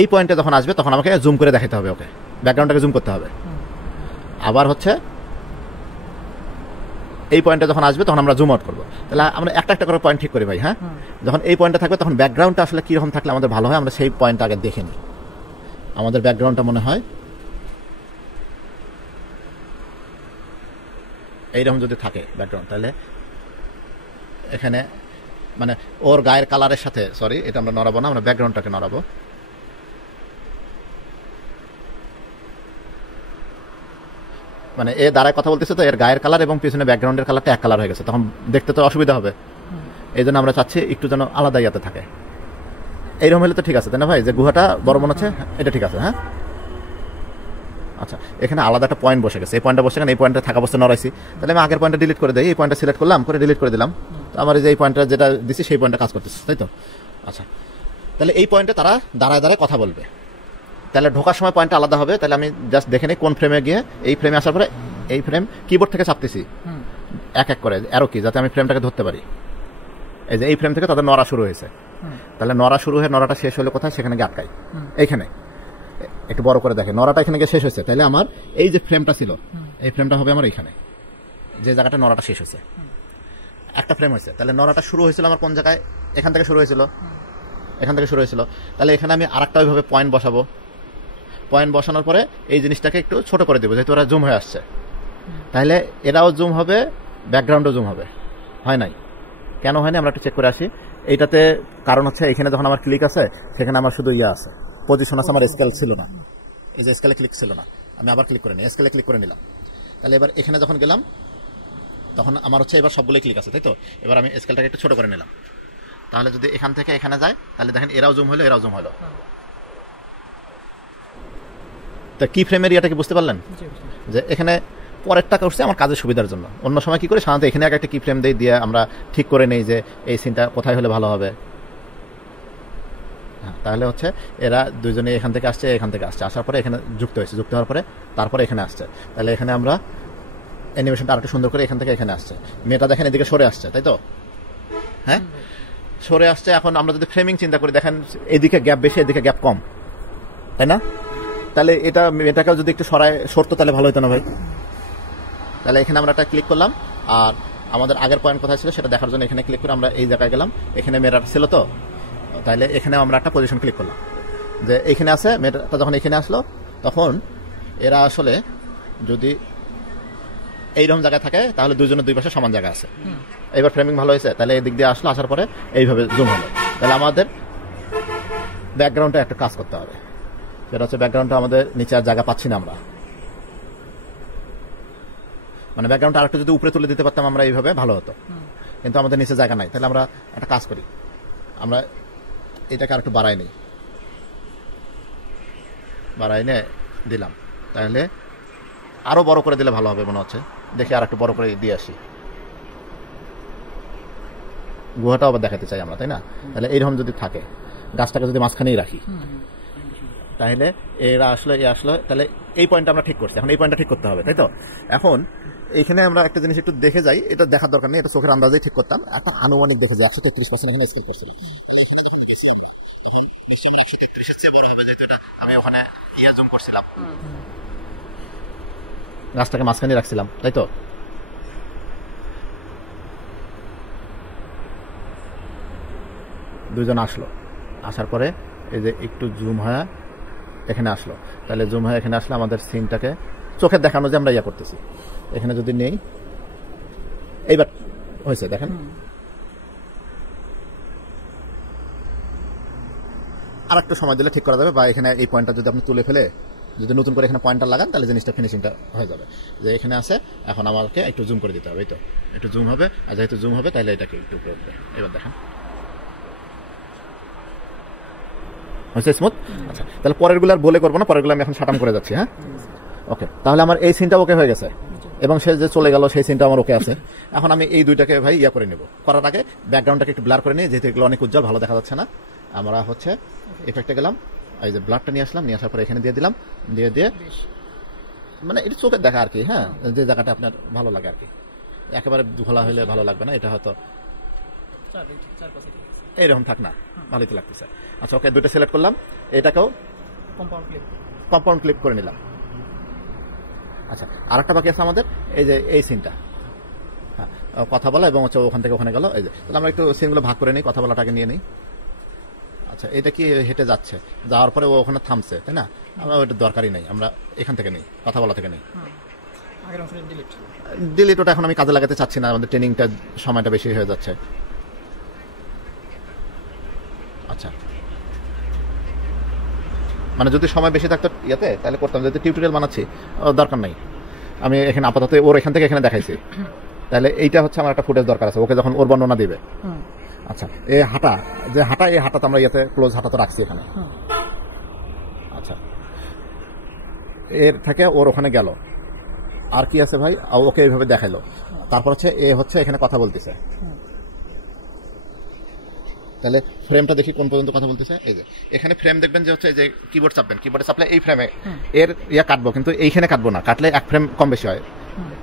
এই পয়েন্টে যখন আসবে তখন আমাকে জুম করে দেখাতে হবে, ওকে, ব্যাকগ্রাউন্ডটাকে জুম করতে হবে। আবার হচ্ছে এই পয়েন্টে যখন আসবে তখন আমরা জুম আউট করবো। তাহলে আমরা একটা একটা করে পয়েন্ট ঠিক করি ভাই। হ্যাঁ, যখন এই পয়েন্টটা থাকবে তখন ব্যাকগ্রাউন্ডটা আসলে কীরকম থাকলে আমাদের ভালো হয়, আমরা সেই পয়েন্টটা আগে দেখে নিই। আমাদের ব্যাকগ্রাউন্ডটা মনে হয় এইরকম যদি থাকে ব্যাকগ্রাউন্ড, তাহলে এখানে মানে ওর গায়ের কালারের সাথে, সরি এটা আমরা নড়াবো না, আমরা ব্যাকগ্রাউন্ডটাকে নড়াবো। মানে এ দাঁড়ায় কথা বলতেছে, তো এর গায়ের কালার এবং পিছনে ব্যাকগ্রাউন্ডের কালারটা এক কালার হয়ে গেছে, তখন দেখতে তো অসুবিধা হবে। এই জন্য আমরা চাচ্ছি একটু যেন আলাদা ইয়াতে থাকে। এইরকম হলে তো ঠিক আছে, তাই না ভাই, যে গুহাটা বড় মনে হচ্ছে, এটা ঠিক আছে। হ্যাঁ, আচ্ছা, এখানে আলাদা একটা পয়েন্ট বসে গেছে, এই পয়েন্টটা বসে গেছে, এই পয়েন্টটা থাকা অবস্থা নড়াইছি, তাহলে আমি আগের পয়েন্টটা ডিলিট করে দিই, এই পয়েন্টটা সিলেক্ট করলাম, করে ডিলিট করে দিলাম, তো আমার এই যে এই পয়েন্টটা যেটা দিচ্ছি সেই পয়েন্টটা কাজ করতেছে, তাই তো। আচ্ছা, তাহলে এই পয়েন্টে তারা দাঁড়ায় দাঁড়ায় কথা বলবে, তাহলে ঢোকার সময় পয়েন্টটা আলাদা হবে। তাহলে আমি জাস্ট দেখে নিই কোন ফ্রেমে গিয়ে, এই ফ্রেমে আসার পরে এই ফ্রেম কিবোর্ড থেকে চাপতেছি এক এক করে অ্যারো কি, যাতে আমি ফ্রেমটাকে ধরতে পারি। এই যে এই ফ্রেম থেকে তাদের নড়া শুরু হয়েছে, তাহলে নড়া শুরু হয়ে নড়াটা শেষ হলে কোথায়, সেখানে গিয়ে আটকাই। এইখানে একটু বড় করে দেখে, নড়াটা এখানে গিয়ে শেষ হয়েছে, তাহলে আমার এই যে ফ্রেমটা ছিল, এই ফ্রেমটা হবে আমার এইখানে, যে জায়গাটা নড়াটা শেষ হয়েছে, একটা ফ্রেম হয়েছে। তাহলে নড়াটা শুরু হয়েছিল আমার কোন জায়গায়, এখান থেকে শুরু হয়েছিল, এখান থেকে শুরু হয়েছিল। তাহলে এখানে আমি আরেকটা ওইভাবে পয়েন্ট বসাবো, পয়েন্ট বসানোর পরে এই জিনিসটাকে একটু ছোট করে দেবো, যেহেতু ওরা জুম হয়ে আসছে, তাহলে এরাও জুম হবে, ব্যাকগ্রাউন্ডও জুম হবে। হয় নাই, কেন হয়নি আমরা একটু চেক করে আসি। এইটাতে কারণ হচ্ছে এখানে যখন আমার ক্লিক আছে, সেখানে আমার শুধু ইয়ে আছে, পজিশন আছে, আমার স্কেল ছিল না, এই যে স্কেলে ক্লিক ছিল না। আমি আবার ক্লিক করে নিই, স্কেলে ক্লিক করে নিলাম, তাহলে এবার এখানে যখন গেলাম তখন আমার হচ্ছে এবার সবগুলোই ক্লিক আছে, তাই তো। এবার আমি স্কেলটাকে একটু ছোট করে নিলাম, তাহলে যদি এখান থেকে এখানে যায়, তাহলে দেখেন এরাও জুম হলো, এরাও জুম হলো। তা কি ফ্রেমের ইয়াটা কি বুঝতে পারলেন, যে এখানে পরেরটা করছে আমার কাজের সুবিধার জন্য। অন্য সময় কি করে সাধারণত এখানে একটা কি ফ্রেম দিয়ে আমরা ঠিক করে নেই যে এই সিনটা কোথায় হলে ভালো হবে। তাহলে হচ্ছে এরা দুজনে এখান থেকে আসছে, এখান থেকে আসছে, আসার পরে এখানে যুক্ত হয়েছে, যুক্ত হওয়ার পরে তারপরে এখানে আসছে। তাহলে এখানে আমরা অ্যানিমেশনটা আরেকটু সুন্দর করে এখান থেকে এখানে আসছে, মেয়েটা দেখেন এদিকে সরে আসছে, তাই তো। হ্যাঁ, সরে আসছে। এখন আমরা যদি ফ্রেমিং চিন্তা করি, দেখেন এদিকে গ্যাপ বেশি, এদিকে গ্যাপ কম, তাই না। তাহলে এটা মেয়েটাকেও যদি একটু সরতো তাহলে ভালো হতো না ভাই। তাহলে এখানে আমরা একটা ক্লিক করলাম, আর আমাদের আগের পয়েন্ট কোথায় ছিল সেটা দেখার জন্য এখানে ক্লিক করে আমরা এই জায়গায় গেলাম। এখানে মেয়েটা ছিল, তো তাহলে এখানে আমরা একটা পজিশন ক্লিক করলাম, যে এখানে আছে মেয়েটা। যখন এখানে আসলো তখন এরা আসলে যদি এইরকম জায়গায় থাকে, তাহলে দুজনের দুই পাশে সমান জায়গা আছে। এবার ফ্রেমিং ভালো হয়েছে, তাহলে এই দিক দিয়ে আসলো, আসার পরে এইভাবে জুম হলো। তাহলে আমাদের ব্যাকগ্রাউন্ডটা একটা কাজ করতে হবে, সেটা হচ্ছে ব্যাকগ্রাউন্ডটা আমাদের নিচে আর জায়গা পাচ্ছি না আমরা, মানে ব্যাকগ্রাউন্ডটা আরেকটু যদি উপরে তুলে দিতে পারতাম আমরা এইভাবে ভালো হতো, কিন্তু আমাদের নিচে জায়গা নাই। তাহলে আমরা একটা কাজ করি, আমরা এটাকে আরেকটু বাড়াই নিই, বাড়াই নিয়ে দিলাম, তাহলে আরো বড় করে দিলে ভালো হবে মনে হচ্ছে। দেখি আর একটু বড় করে দিয়ে আসি, গুহাটাও আবার দেখাতে চাই আমরা, তাই না। তাহলে এইরকম যদি থাকে, গাছটাকে যদি মাঝখানেই রাখি, তাহলে এরা আসলো এ আসলো, তাহলে এই পয়েন্টটা আমরা ঠিক করছি। এখন এই পয়েন্টটা ঠিক করতে হবে, তাই তো? এখন এইখানে আমরা একটা জিনিস একটু দেখে যাই, এটা দেখার দরকার নেই, এটা চোখের আন্দাজেই ঠিক করতাম। একটা আনুমানিক দেখে যাই 133% এখানে স্কিল করছিল। আমি ওখানে ইয়ে জুম করছিলাম, গাছটাকে মাঝখানে রাখছিলাম, তাই তো? দুজন আসলো, আসার পরে এই যে একটু জুম হয়ে এখানে আসলো, তাহলে জুম হয়ে এখানে আসলে আমাদের সিনটাকে চোখে দেখানো যে আমরা ইয়া করতেছি। এখানে যদি নেই, এইবার হয়েছে দেখেন। আর একটু সময় দিলে ঠিক করা যাবে, বা এখানে এই পয়েন্টটা যদি আপনি তুলে ফেলে যদি নতুন করে এখানে পয়েন্টটা লাগান, তাহলে জিনিসটা ফিনিশিংটা হয়ে যাবে। যে এখানে আছে, এখন আমাকে একটু জুম করে দিতে হবে, এই তো একটু জুম হবে, আর যেহেতু জুম হবে তাহলে এটাকে একটু উপরে উঠবে। এবার দেখেন হয়েছে স্মুথ। আচ্ছা, তাহলে পরেরগুলো আর বলে করবো না, পরেরগুলো আমি এখন শাটাম করে যাচ্ছি। হ্যাঁ, ওকে, তাহলে আমার এই সিনটা ওকে হয়ে গেছে, এবং সে যে চলে গেল সেই সিনটা আমার ওকে আছে। এখন আমি এই দুইটাকে ভাই ইয়া করে নেব, করার আগে ব্যাকগ্রাউন্ডটাকে একটু ব্লার করে নিই, যেহেতু এগুলো অনেক উজ্জ্বল, ভালো দেখা যাচ্ছে না। আমরা হচ্ছে এফেক্টে গেলাম, এই যে ব্লারটা নিয়ে আসলাম, নিয়ে আসার পরে এখানে দিয়ে দিলাম, দিয়ে মানে এটা চোখের দেখা আর কি। হ্যাঁ, যে জায়গাটা আপনার ভালো লাগে আর কি, একেবারে খোলা হলে ভালো লাগবে না, এটা হয়তো এইরকম থাক না, ভালোই তো লাগতেছে। আচ্ছা, ওকে, দুটো সিলেক্ট করলাম, এটাকেও কম্পাউন্ড ক্লিপ করে নিলাম। আচ্ছা, আর একটা বাকি আছে আমাদের, এই যে এই সিনটা, হ্যাঁ, কথা বলা এবং হচ্ছে ওখান থেকে ওখানে গেল। এই যে, তাহলে আমরা একটু সিনগুলো ভাগ করে নিই, কথা বলাটাকে নিয়ে নিই। আচ্ছা, এটা কি হেঁটে যাচ্ছে, যাওয়ার পরে ও ওখানে থামছে, তাই না? আমরা ওইটা দরকারই নেই, আমরা এখান থেকে নেই, কথা বলা থেকে নেই, ডিলিট। ওটা এখন আমি কাজে লাগাতে চাচ্ছি না, আমাদের ট্রেনিংটা সময়টা বেশি হয়ে যাচ্ছে। আচ্ছা, মানে যদি সময় বেশি থাকতো ইয়াতে তাহলে করতাম, যদি টিউটোরিয়াল বানাচ্ছি দরকার নাই। আমি এখানে আপাতত ওর এখান থেকে এখানে দেখাইছি, তাহলে এইটা হচ্ছে আমার একটা ফুটেজ দরকার আছে, ওকে যখন ওর বর্ণনা দিবে। আচ্ছা, এই হাঁটা, যে হাঁটা, এই হাঁটা তো আমরা ইয়াতে ক্লোজ হাঁটা তো রাখছি এখানে। আচ্ছা, এর থেকে ওর ওখানে গেল, আর কি আছে ভাই, ওকে এইভাবে দেখাইলো, তারপর হচ্ছে এ হচ্ছে এখানে কথা বলতেছে। তাহলে ফ্রেমটা দেখি কোন পর্যন্ত কথা বলতেছে। এই যে এখানে ফ্রেম দেখবেন যে হচ্ছে, যে কিবোর্ড চাপবেন, কিবোর্ডে চাপলে এই ফ্রেমে এর ইয়া কাটবো, কিন্তু এইখানে কাটবো না, কাটলে এক ফ্রেম কম বেশি হয়।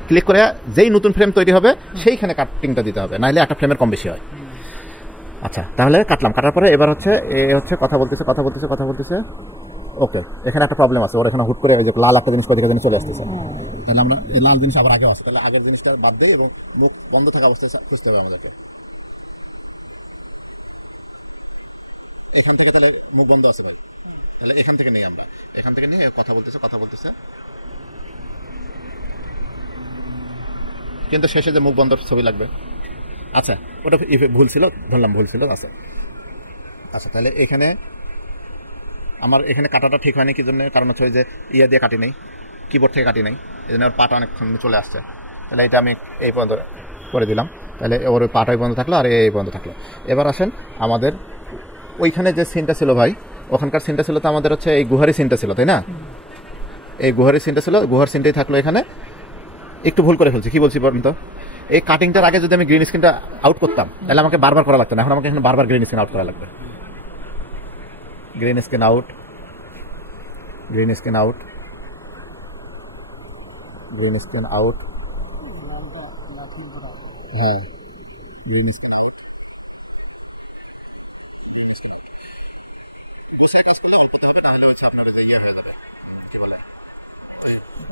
ক্লিক করে যেই নতুন ফ্রেম তৈরি হবে সেইখানে কাটিংটা দিতে হবে, নাহলে একটা ফ্রেমের কম বেশি হয়। আচ্ছা, তাহলে কাটলাম, কাটার পরে এবার হচ্ছে এ হচ্ছে কথা বলতেছে। ওকে, এখানে একটা প্রবলেম আছে, ওর এখানে হুট করে ওই যে লাল একটা জিনিস কোথা থেকে চলে আসতেছে। তাহলে আমরা এই লাল জিনিস আবার আগে আসছে, তাহলে আগের জিনিসটা বাদ দিই এবং মুখ বন্ধ থাকা অবস্থায় খুঁজতে হবে আমাদেরকে। এখান থেকে তাহলে মুখ বন্ধ আছে ভাই, তাহলে এখান থেকে নেই, আমরা এখান থেকে নিয়ে কথা বলতেছে, কিন্তু শেষে যে মুখ বন্ধ ছবি লাগবে। আচ্ছা, ওটা ভুল ছিল, ধরলাম ভুল ছিল। আচ্ছা, তাহলে এখানে আমার এখানে কাটাটা ঠিক হয়নি, কি জন্য? কারণ হচ্ছে ওই যে ইয়ে দিয়ে কাটি নেই, কিবোর্ড থেকে কাটি নেই, এই জন্য ওর পাটা অনেকক্ষণ চলে আসছে। তাহলে এটা আমি এই পর্যন্ত করে দিলাম, তাহলে ওর পাটা এই পর্যন্ত থাকলো আর এই পর্যন্ত থাকলো। এবার আসেন আমাদের ওইখানে যে সিনটা ছিল ভাই, ওখানকার সিনটা ছিল তো আমাদের হচ্ছে এই গুহারি সিনটা ছিল, তাই না? এই গুহারি সিনটা ছিল, গুহার সিনটাই থাকলো এখানে। একটু ভুল করে ফেলছি, কি বলছি বলুন তো? এই কাটিংটার আগে যদি আমি গ্রিন স্ক্রিনটা আউট করতাম, তাহলে আমাকে বারবার করা লাগতো না, এখন আমাকে এখানে বারবার গ্রিন স্ক্রিন আউট করা লাগবে। গ্রিন স্ক্রিন আউট, হ্যাঁ, গ্রিন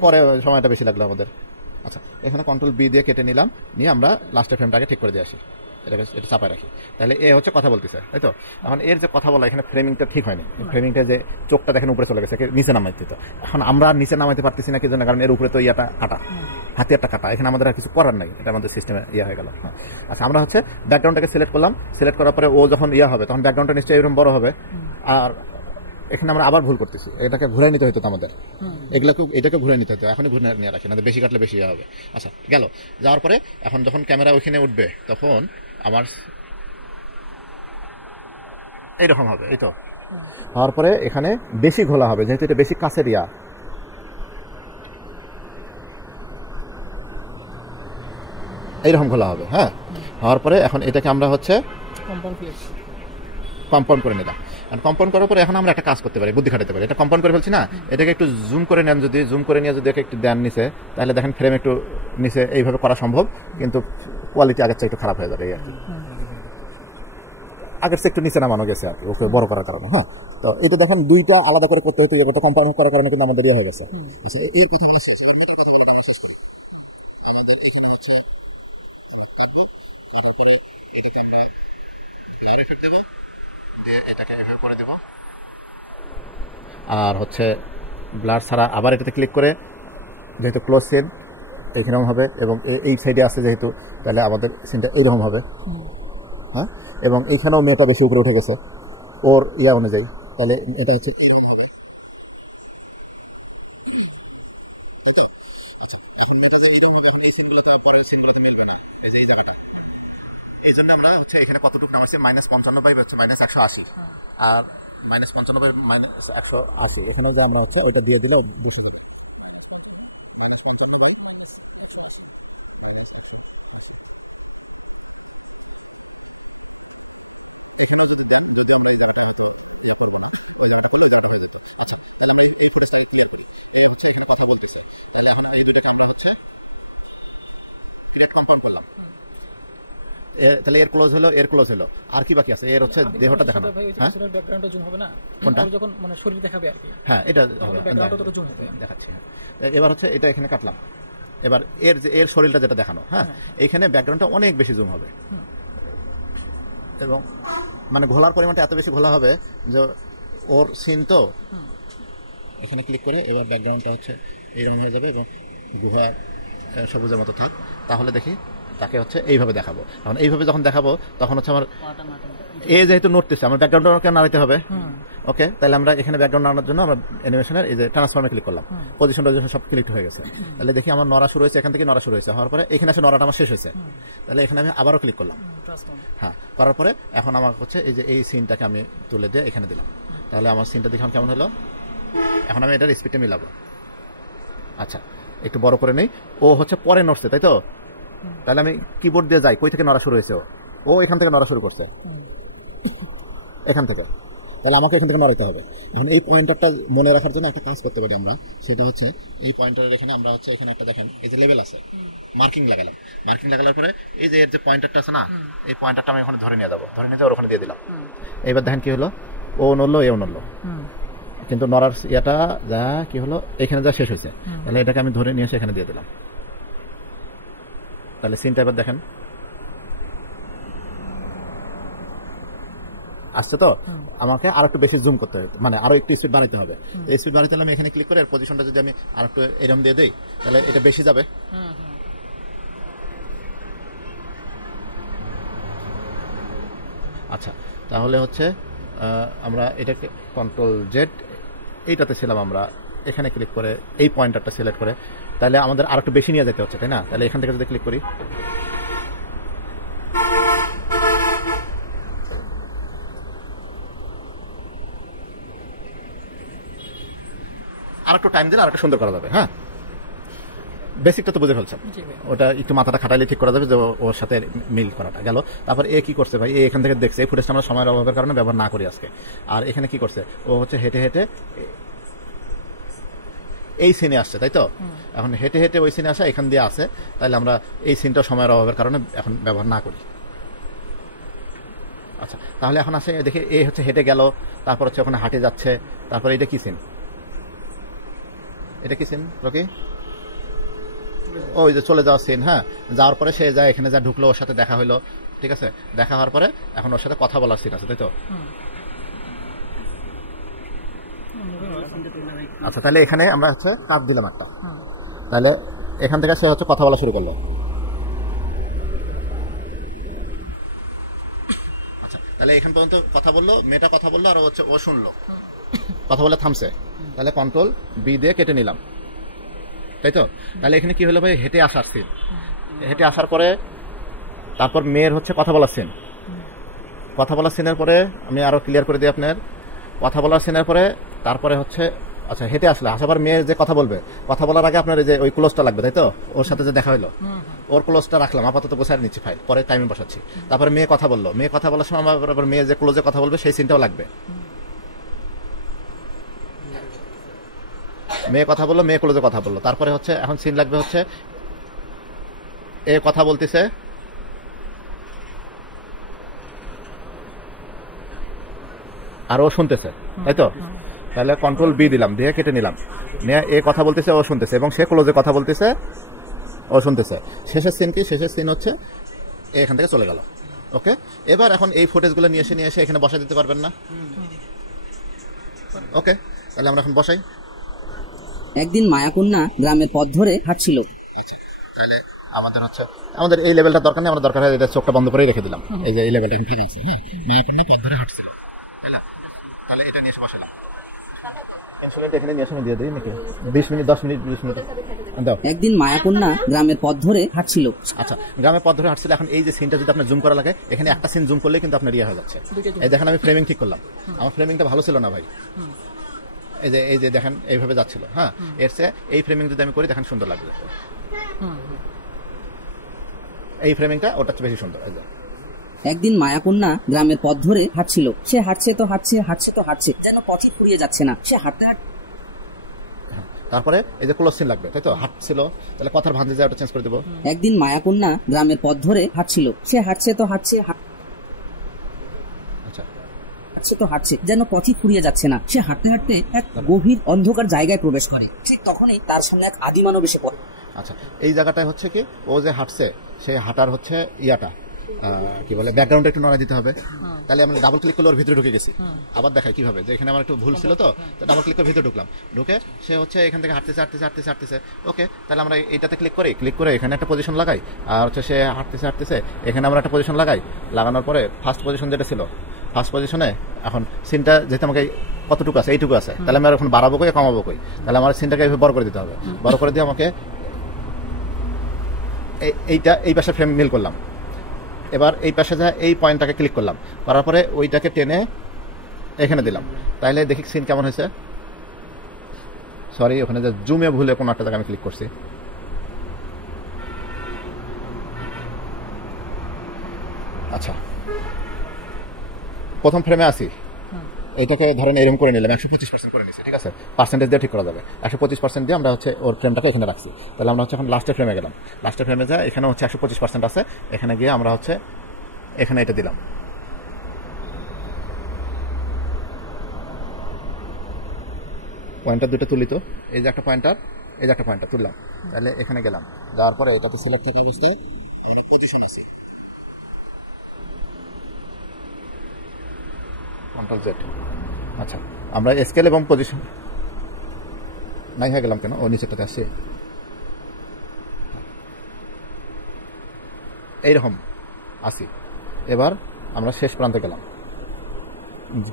পরে সময়টা বেশি লাগলো আমাদের। আচ্ছা, এখানে কন্ট্রোল বি দিয়ে কেটে নিলাম, নিয়ে আমরা লাস্টের ফ্রেমটাকে ঠিক করে দিয়ে আসি, এটা চাপায় রাখি। তাহলে এ হচ্ছে কথা বলতেছে, তাই তো? এখন এর যে কথা বলা, এখানে ফ্রেমিংটা ঠিক হয়নি, ফ্রেমিংটা যে চোখটা দেখেন উপরে চলে গেছে, নিচে নামাইতে। তো এখন আমরা নিচে নামাইতে পারতেছি না, কি জন্য? কারণ এর উপরে তো ইয়াটা কাটা, হাতিয়ারটা কাটা, এখানে আমাদের আর কিছু করার নাই, এটা আমাদের সিস্টেমে ইয়া হয়ে গেল। আচ্ছা, আমরা হচ্ছে ব্যাকগ্রাউন্ডটাকে সিলেক্ট করলাম, সিলেক্ট করার পরে ও যখন ইয়া হবে তখন ব্যাকগ্রাউন্ডটা নিশ্চয়ই এরকম বড় হবে। আর এখানে আমরা আবার ভুল করতেছি, এটাকে ঘুরে নিতে হতো আমাদের, এটাকে ঘুরে নিতে হতো, এখনই ঘুরে নিয়ে রাখি না, বেশি কাটলে বেশি হবে। আচ্ছা, গেল, যাওয়ার পরে এখন যখন ক্যামেরা ওইখানে উঠবে তখন আমার এইরকম হবে, এই তো হওয়ার পরে এখানে বেশি ঘোলা হবে, যেহেতু এটা বেশি কাছের ইয়া, এইরকম ঘোলা হবে। হ্যাঁ, হওয়ার পরে এখন এটাকে আমরা হচ্ছে কম্পাউন্ড করে নিলাম। আর কম্পাউন্ড করার পরে এখন আমরা একটা কাজ করতে পারি, বুদ্ধি খাটাতে পারি। এটা কম্পাউন্ড করে ফেলছি না, এটাকে একটু জুম করে নেন, যদি জুম করে নিয়ে যদি একটু দেন নিচে, তাহলে দেখেন ফ্রেম একটু নিচে এইভাবে করা সম্ভব, কিন্তু কোয়ালিটি আগের চেয়ে একটু খারাপ হয়ে যাবে। এই আর কি, আগের চেয়ে একটু নিচে নামানো গেছে আর কি, ওকে বড় করার কারণে। হ্যাঁ, তো এটা যখন দুইটা আলাদা করে করতে হতে এটা কম্পাউন্ড করার কারণে কিন্তু আমাদের ইয়ে হয়ে গেছে। এর কথা বলা শেষ, কথা বলা আমার শেষ করি। আমাদের এখানে হচ্ছে কাটবো, কাটার পরে এটাকে আমরা ব্লার এফেক্ট দেবো, এটাকে এভাবে করে দেবো। আর হচ্ছে ব্লার ছাড়া আবার এটাতে ক্লিক করে, যেহেতু ক্লোজ সিন এইরকম হবে এবং এই সাইডে আসছে যেহেতু, তাহলে আমাদের সিনটা এইরকম হবে। হ্যাঁ, এবং এইখানেও মেয়েটা বেশি উপরে উঠে গেছে ওর ইয়া অনুযায়ী, তাহলে এটা হচ্ছে এইরকম হবে। এখন মেয়েটা যে এইরকম হবে, এখন এই সিনগুলো তো পরের সিনগুলোতে মিলবে না, এই যে এই জায়গাটা। এই জন্য আমরা হচ্ছে এখানে কতটুকু নামাচ্ছি, -55 হচ্ছে -180, আর -55 -180, এখানে যে আমরা হচ্ছে ওটা দিয়ে দিলে -55 এখানে যদি দেন, যদি আমরা এই জায়গাটা হতো ওই জায়গাটা বলে জায়গাটা। আচ্ছা, তাহলে আমরা এই ফুটেজটা ক্লিয়ার করি। এই হচ্ছে এখানে কথা বলতেছে, তাহলে এখন এই দুইটাকে আমরা হচ্ছে ক্রিয়েট কম্পাউন্ড করলাম। তাহলে এর ক্লোজ হলো, এর ক্লোজ হলো, আর কি বাকি আছে? এর হচ্ছে দেহটা দেখানো। হ্যাঁ, ব্যাকগ্রাউন্ডটা জুম হবে না, কোনটা যখন মানে শরীর দেখাবে আর কি। হ্যাঁ, এটা হবে, ব্যাকগ্রাউন্ডটা তো জুম হবে, দেখাচ্ছি। এবার হচ্ছে এটা এখানে কাটলাম, এবার এর যে এর শরীরটা যেটা দেখানো, হ্যাঁ, এখানে ব্যাকগ্রাউন্ডটা অনেক বেশি জুম হবে এবং মানে ঘোলার পরিমাণটা এত বেশি ঘোলা হবে যে ওর সিন তো এখানে ক্লিক করে এবার ব্যাকগ্রাউন্ডটা হচ্ছে এইরকম হয়ে যাবে এবং গুহা সবুজের মতো থাক। তাহলে দেখি তাকে হচ্ছে এইভাবে দেখাবো। এখন এইভাবে যখন দেখাবো তখন হচ্ছে আমার এ যেহেতু নড়তেছে, আমার ব্যাকগ্রাউন্ডকে নাড়াতে হবে। ওকে, তাহলে আমরা এখানে ব্যাকগ্রাউন্ড নাড়ানোর জন্য আমরা অ্যানিমেশনের এই যে ট্রান্সফর্মে ক্লিক করলাম, পজিশন সব ক্লিক হয়ে গেছে। তাহলে দেখি আমার নড়া শুরু হয়েছে, এখান থেকে নড়া শুরু হয়েছে, হওয়ার পরে এখানে এসে নড়াটা আমার শেষ হয়েছে। তাহলে এখানে আমি আবারও ক্লিক করলাম। হ্যাঁ, করার পরে এখন আমার হচ্ছে এই যে এই সিনটাকে আমি তুলে দিয়ে এখানে দিলাম। তাহলে আমার সিনটা দেখুন কেমন হলো। এখন আমি এটার স্পিডটা মিলাবো। আচ্ছা, একটু বড় করে নেই। ও হচ্ছে পরে নড়ছে, তাই তো? তাহলে আমি কিবোর্ড দিয়ে যাই, কই থেকে নড়া শুরু হয়েছে? ও এখান থেকে নড়া শুরু করছে, এখান থেকে। তাহলে আমাকে এখান থেকে নড়াইতে হবে। এখন এই পয়েন্টারটা মনে রাখার জন্য একটা কাজ করতে পারি আমরা, সেটা হচ্ছে এই পয়েন্টারের এখানে আমরা হচ্ছে এখানে একটা দেখেন এই যে লেভেল আছে, মার্কিং লাগালাম। মার্কিং লাগানোর পরে এই যে এর যে পয়েন্টারটা আছে না, এই পয়েন্টারটা আমি ওখানে ধরে নিয়ে যাবো, ধরে নিয়ে যাবো ওখানে দিয়ে দিলাম। এইবার দেখেন কি হলো, ও নড়লো, এও নড়লো, কিন্তু নড়ার ইয়াটা যা কি হলো এখানে যা শেষ হয়েছে। তাহলে এটাকে আমি ধরে নিয়ে এসে এখানে দিয়ে দিলাম। তাহলে সিনটা এবার দেখেন আসছে তো। আমাকে আরো একটু বেশি জুম করতে হবে, মানে আরো একটু স্পিড বাড়াইতে হবে। এই স্পিড বাড়াইতে হলে আমি এখানে ক্লিক করে এর পজিশনটা যদি আমি আর একটু এরকম দিয়ে দেই, তাহলে এটা বেশি যাবে। আচ্ছা, তাহলে হচ্ছে আমরা এটাকে কন্ট্রোল জেড এইটাতে ছিলাম, আমরা এখানে ক্লিক করে এই পয়েন্টারটা সিলেক্ট করে, তাহলে আমাদের আর একটু বেশি নিয়ে যেতে হচ্ছে, তাই না? তাহলে এখান থেকে যদি ক্লিক করি, আর একটু টাইম দিলে আর একটু সুন্দর করা যাবে। হ্যাঁ, বেসিকটা তো বুঝে ফেলছেন, ওটা একটু মাথাটা খাটাইলে ঠিক করা যাবে যে ওর সাথে মিল করাটা গেল। তারপর এ কি করছে ভাই, এখান থেকে দেখছে, এই ফুটেজটা আমরা সময়ের অভাবের কারণে ব্যবহার না করি আজকে। আর এখানে কি করছে, ও হচ্ছে হেঁটে হেঁটে এই সিনে আসছে, তাই তো? এখন হেঁটে হেঁটে ওই সিনে আসা এখান দিয়ে আসে, তাহলে আমরা এই সিনটা সময়ের অভাবের কারণে এখন ব্যবহার না করি। আচ্ছা, তাহলে এখন আসে দেখে এ হচ্ছে হেঁটে গেল, তারপর হচ্ছে ওখানে হাঁটে যাচ্ছে, তারপর এটা কি সিন, এটা কি সিন রকি? ওই যে চলে যাওয়ার সিন। হ্যাঁ, যাওয়ার পরে সে যায় এখানে যা ঢুকলো, ওর সাথে দেখা হলো, ঠিক আছে? দেখা হওয়ার পরে এখন ওর সাথে কথা বলার সিন আছে, তাই তো? আচ্ছা, তাহলে এখানে আমরা হচ্ছে কাট দিলাম একটা, তাহলে এখান থেকে সে হচ্ছে কথা বলা শুরু করলো। আচ্ছা, তাহলে এখান পর্যন্ত কথা বললো, মেয়েটা কথা বললো, আর হচ্ছে ও শুনলো, কথা বলে থামছে। তাহলে কন্ট্রোল বি দিয়ে কেটে নিলাম, তাই তো? তাহলে এখানে কি হলো ভাই, হেঁটে আসার সিন। হেঁটে আসার পরে তারপর মেয়ের হচ্ছে কথা বলার সিন। কথা বলার সিনের পরে আমি আরো ক্লিয়ার করে দিই আপনার, কথা বলার সিনের পরে তারপরে হচ্ছে আচ্ছা হেঁটে আসলে আসার মেয়ে যে কথা বলবে, কথা বলার আগে আপনার এই যে ওই ক্লোজটা লাগবে, তাই তো? ওর সাথে যে দেখা হলো, ওর ক্লোজটা রাখলাম, আপাতত গোছায় নিচ্ছি ফাইল, পরে টাইমে বসাচ্ছি। তারপরে মেয়ে কথা বললো, মেয়ে কথা বলার সময় আমার মেয়ে যে ক্লোজে কথা বলবে সেই সিনটাও লাগবে। মেয়ে কথা বললো, মেয়ে ক্লোজে কথা বললো, তারপরে হচ্ছে এখন সিন লাগবে হচ্ছে এ কথা বলতেছে, আর ও শুনতেছে, তাই তো? তাহলে কন্ট্রোল বি দিলাম, দিয়ে কেটে নিলাম, নিয়ে এ কথা বলতেছে, ও শুনতেছে, এবং সে ক্লোজে কথা বলতেছে, ও শুনতেছে। শেষের সিন কি? শেষের সিন হচ্ছে এখান থেকে চলে গেল। ওকে, এবার এখন এই ফুটেজগুলো নিয়ে এসে এখানে বসাই দিতে পারবেন না? ওকে, তাহলে আমরা এখন বসাই। একদিন মায়াকন্যা গ্রামের পথ ধরে হাঁটছিল। আচ্ছা, তাহলে আমাদের এই লেভেলটা দরকার নেই, আমরা দরকার হয় এটা চোখটা বন্ধ করেই রেখে দিলাম। এই যে এই লেভেলটা কি দিয়েছি, একদিন মায়াকন্যা গ্রামের পথ ধরে হাঁটছিল। আচ্ছা, গ্রামের পথ ধরে হাঁটছিল। এখন এই যে সিনটা যদি আপনার জুম করা লাগে, এখানে একটা সিন জুম করলে কিন্তু আপনার ইয়ে হয়ে যাচ্ছে। এই দেখেন আমি ফ্রেমিং ঠিক করলাম, আমার ফ্রেমিংটা ভালো ছিল না ভাই। এই যে দেখেন এইভাবে যাচ্ছিল। হ্যাঁ, এর চেয়ে এই ফ্রেমিং যদি আমি করি দেখেন সুন্দর লাগবে। এই ফ্রেমিংটা ওটা বেশি সুন্দর। একদিন মায়াকন্যা গ্রামের পথ ধরে হাঁটছিল। সে হাঁটছে তো হাঁটছে, হাঁটছে তো হাঁটছে, যেন পথই ফুরিয়ে যাচ্ছে না। সে হাঁটতে হাঁটতে, তারপরে এই যে ক্লোজ সিন লাগবে, তাই তো? হাঁটছিল, তাহলে কথার ভাঁজে যায়, ওটা চেঞ্জ করে দেবো। একদিন মায়াকন্যা গ্রামের পথ ধরে হাঁটছিল। সে হাঁটছে তো হাঁটছে, আচ্ছা, হাঁটছে তো হাঁটছে, যেন পথই ফুরিয়ে যাচ্ছে না। সে হাঁটতে হাঁটতে এক গভীর অন্ধকার জায়গায় প্রবেশ করে। ঠিক তখনই তার সামনে এক আদিমানব এসে পড়ে। আচ্ছা, এই জায়গাটায় হচ্ছে কি, ও যে হাঁটছে সেই হাঁটার হচ্ছে ইয়াটা কি বলে, ব্যাকগ্রাউন্ডটা একটু নড়া দিতে হবে। তাহলে আমরা ডাবল ক্লিক করলে ওর ভিতরে ঢুকে গেছি। আবার দেখাই কিভাবে, যে এখানে আমার একটু ভুল ছিল, তো ডাবল ক্লিক করে ভিতরে ঢুকলাম, ঢুকে সে হচ্ছে এখান থেকে হাঁটতেছে। ওকে, তাহলে আমরা এইটাতে ক্লিক করে এখানে একটা পজিশন লাগাই, আর হচ্ছে সে হাঁটতেছে এখানে আমরা একটা পজিশন লাগানোর পরে ফার্স্ট পজিশন যেটা ছিল, ফার্স্ট পজিশনে এখন সিনটা যেহেতু আমাকে কতটুকু আছে, এইটুকু আছে, তাহলে আমি এখন বাড়াবো কই কমাবো কই? তাহলে আমার সিনটাকে বড় করে দিতে হবে। বড় করে দিয়ে আমাকে এই পাশে ফ্রেম মিল করলাম। এবার এই পাশে যা এই পয়েন্টটাকে ক্লিক করলাম, করার পরে ওইটাকে টেনে এখানে দিলাম। তাইলে দেখি সিন কেমন হয়েছে। সরি, ওখানে যে জুমে ভুলে কোনো একটা জায়গায় আমি ক্লিক করছি। আচ্ছা, প্রথম ফ্রেমে আসি, এইটাকে ধরেন এরকম করে নিলাম, 125% করে নিচ্ছি, ঠিক আছে? পার্সেন্টেজ দিয়ে ঠিক করা যাবে। 125% দিয়ে আমরা হচ্ছে ওর ফ্রেমটাকে এখানে রাখছি। তাহলে আমরা হচ্ছে এখন লাস্টের ফ্রেমে গেলাম, লাস্টের ফ্রেমে যা এখানে হচ্ছে 125% আছে, এখানে গিয়ে আমরা হচ্ছে এখানে এটা দিলাম। পয়েন্টার দুটো তুলি তো, এই যে একটা পয়েন্টার, এই যে একটা পয়েন্টার তুললাম। তাহলে এখানে গেলাম, যাওয়ার পরে এটাতে সিলেক্ট থেকে বুঝতে কন্ট্রোল জেড। আচ্ছা, আমরা স্কেল এবং পজিশন নাই হয়ে গেলাম কেন? ও নিচেটাতে আসছে, এইরকম আসি। এবার আমরা শেষ প্রান্তে গেলাম,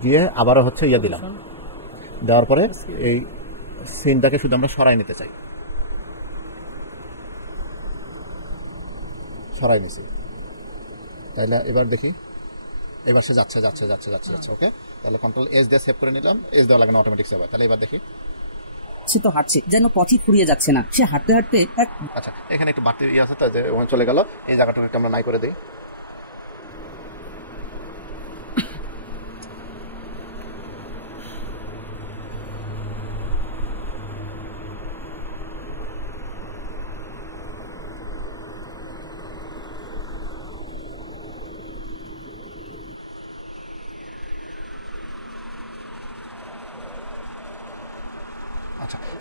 গিয়ে আবারও হচ্ছে ইয়ে দিলাম, দেওয়ার পরে এই সিনটাকে শুধু আমরা সরাই নিতে চাই, সরাই নিছি। তাহলে এবার দেখি, এবার সে যাচ্ছে। ওকে, তাহলে কন্ট্রোল এস দিয়ে সেভ করে নিলাম, এস দেওয়া লাগে না, অটোমেটিক সেভ হয়। তাহলে এবার দেখি, সে তো হাঁটছে, যেন পথই ফুরিয়ে যাচ্ছে না। সে হাঁটতে হাঁটতে এক, আচ্ছা এখানে একটু বাড়তি ইয়ে আছে, তো যে ওখানে চলে গেল, এই জায়গাটাকে আমরা নাই করে দিই।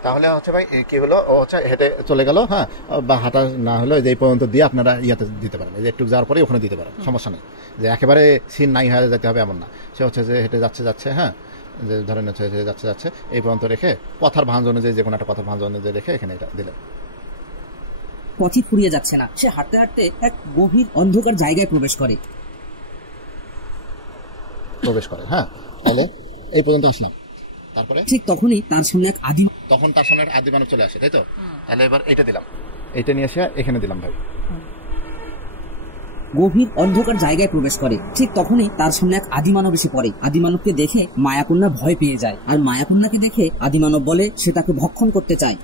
তাহলে হচ্ছে ভাই কি হলো, ও হচ্ছে হেঁটে চলে গেল। হ্যাঁ, বা হাঁটা না হলো যে এই পর্যন্ত দিয়ে আপনারা ইয়াতে দিতে পারেন, এই যে একটু যাওয়ার পরে ওখানে দিতে পারেন, সমস্যা নেই। যে একেবারে সিন নাই হয়ে যেতে হবে এমন না। সে হচ্ছে যে হেঁটে যাচ্ছে, হ্যাঁ, যে ধরেন হচ্ছে যাচ্ছে এই পর্যন্ত রেখে কথার ভাঁজ অনুযায়ী যে কোনো একটা কথার ভাঁজ অনুযায়ী রেখে এখানে এটা দিলেন। পথই ফুরিয়ে যাচ্ছে না। সে হাঁটতে হাঁটতে এক গভীর অন্ধকার জায়গায় প্রবেশ করে। হ্যাঁ, তাহলে এই পর্যন্ত আসলাম। তারপরে ঠিক তখনই তার সামনে এক আদি মানব চলে আসে, তাই তো? তাহলে এবার এটা দিলাম, এইটা নিয়ে এসে এখানে দিলাম ভাই। গভীর অন্ধকার জায়গায় প্রবেশ করে। ঠিক তখনই তার সামনে এক আদিমানব এসে পড়ে। আদিমানবকে দেখে মায়াকন্যা ভয় পেয়ে যায়, আর মায়াকন্যাকে দেখে আদিমানব বলে সে তাকে ভক্ষণ করতে চায়।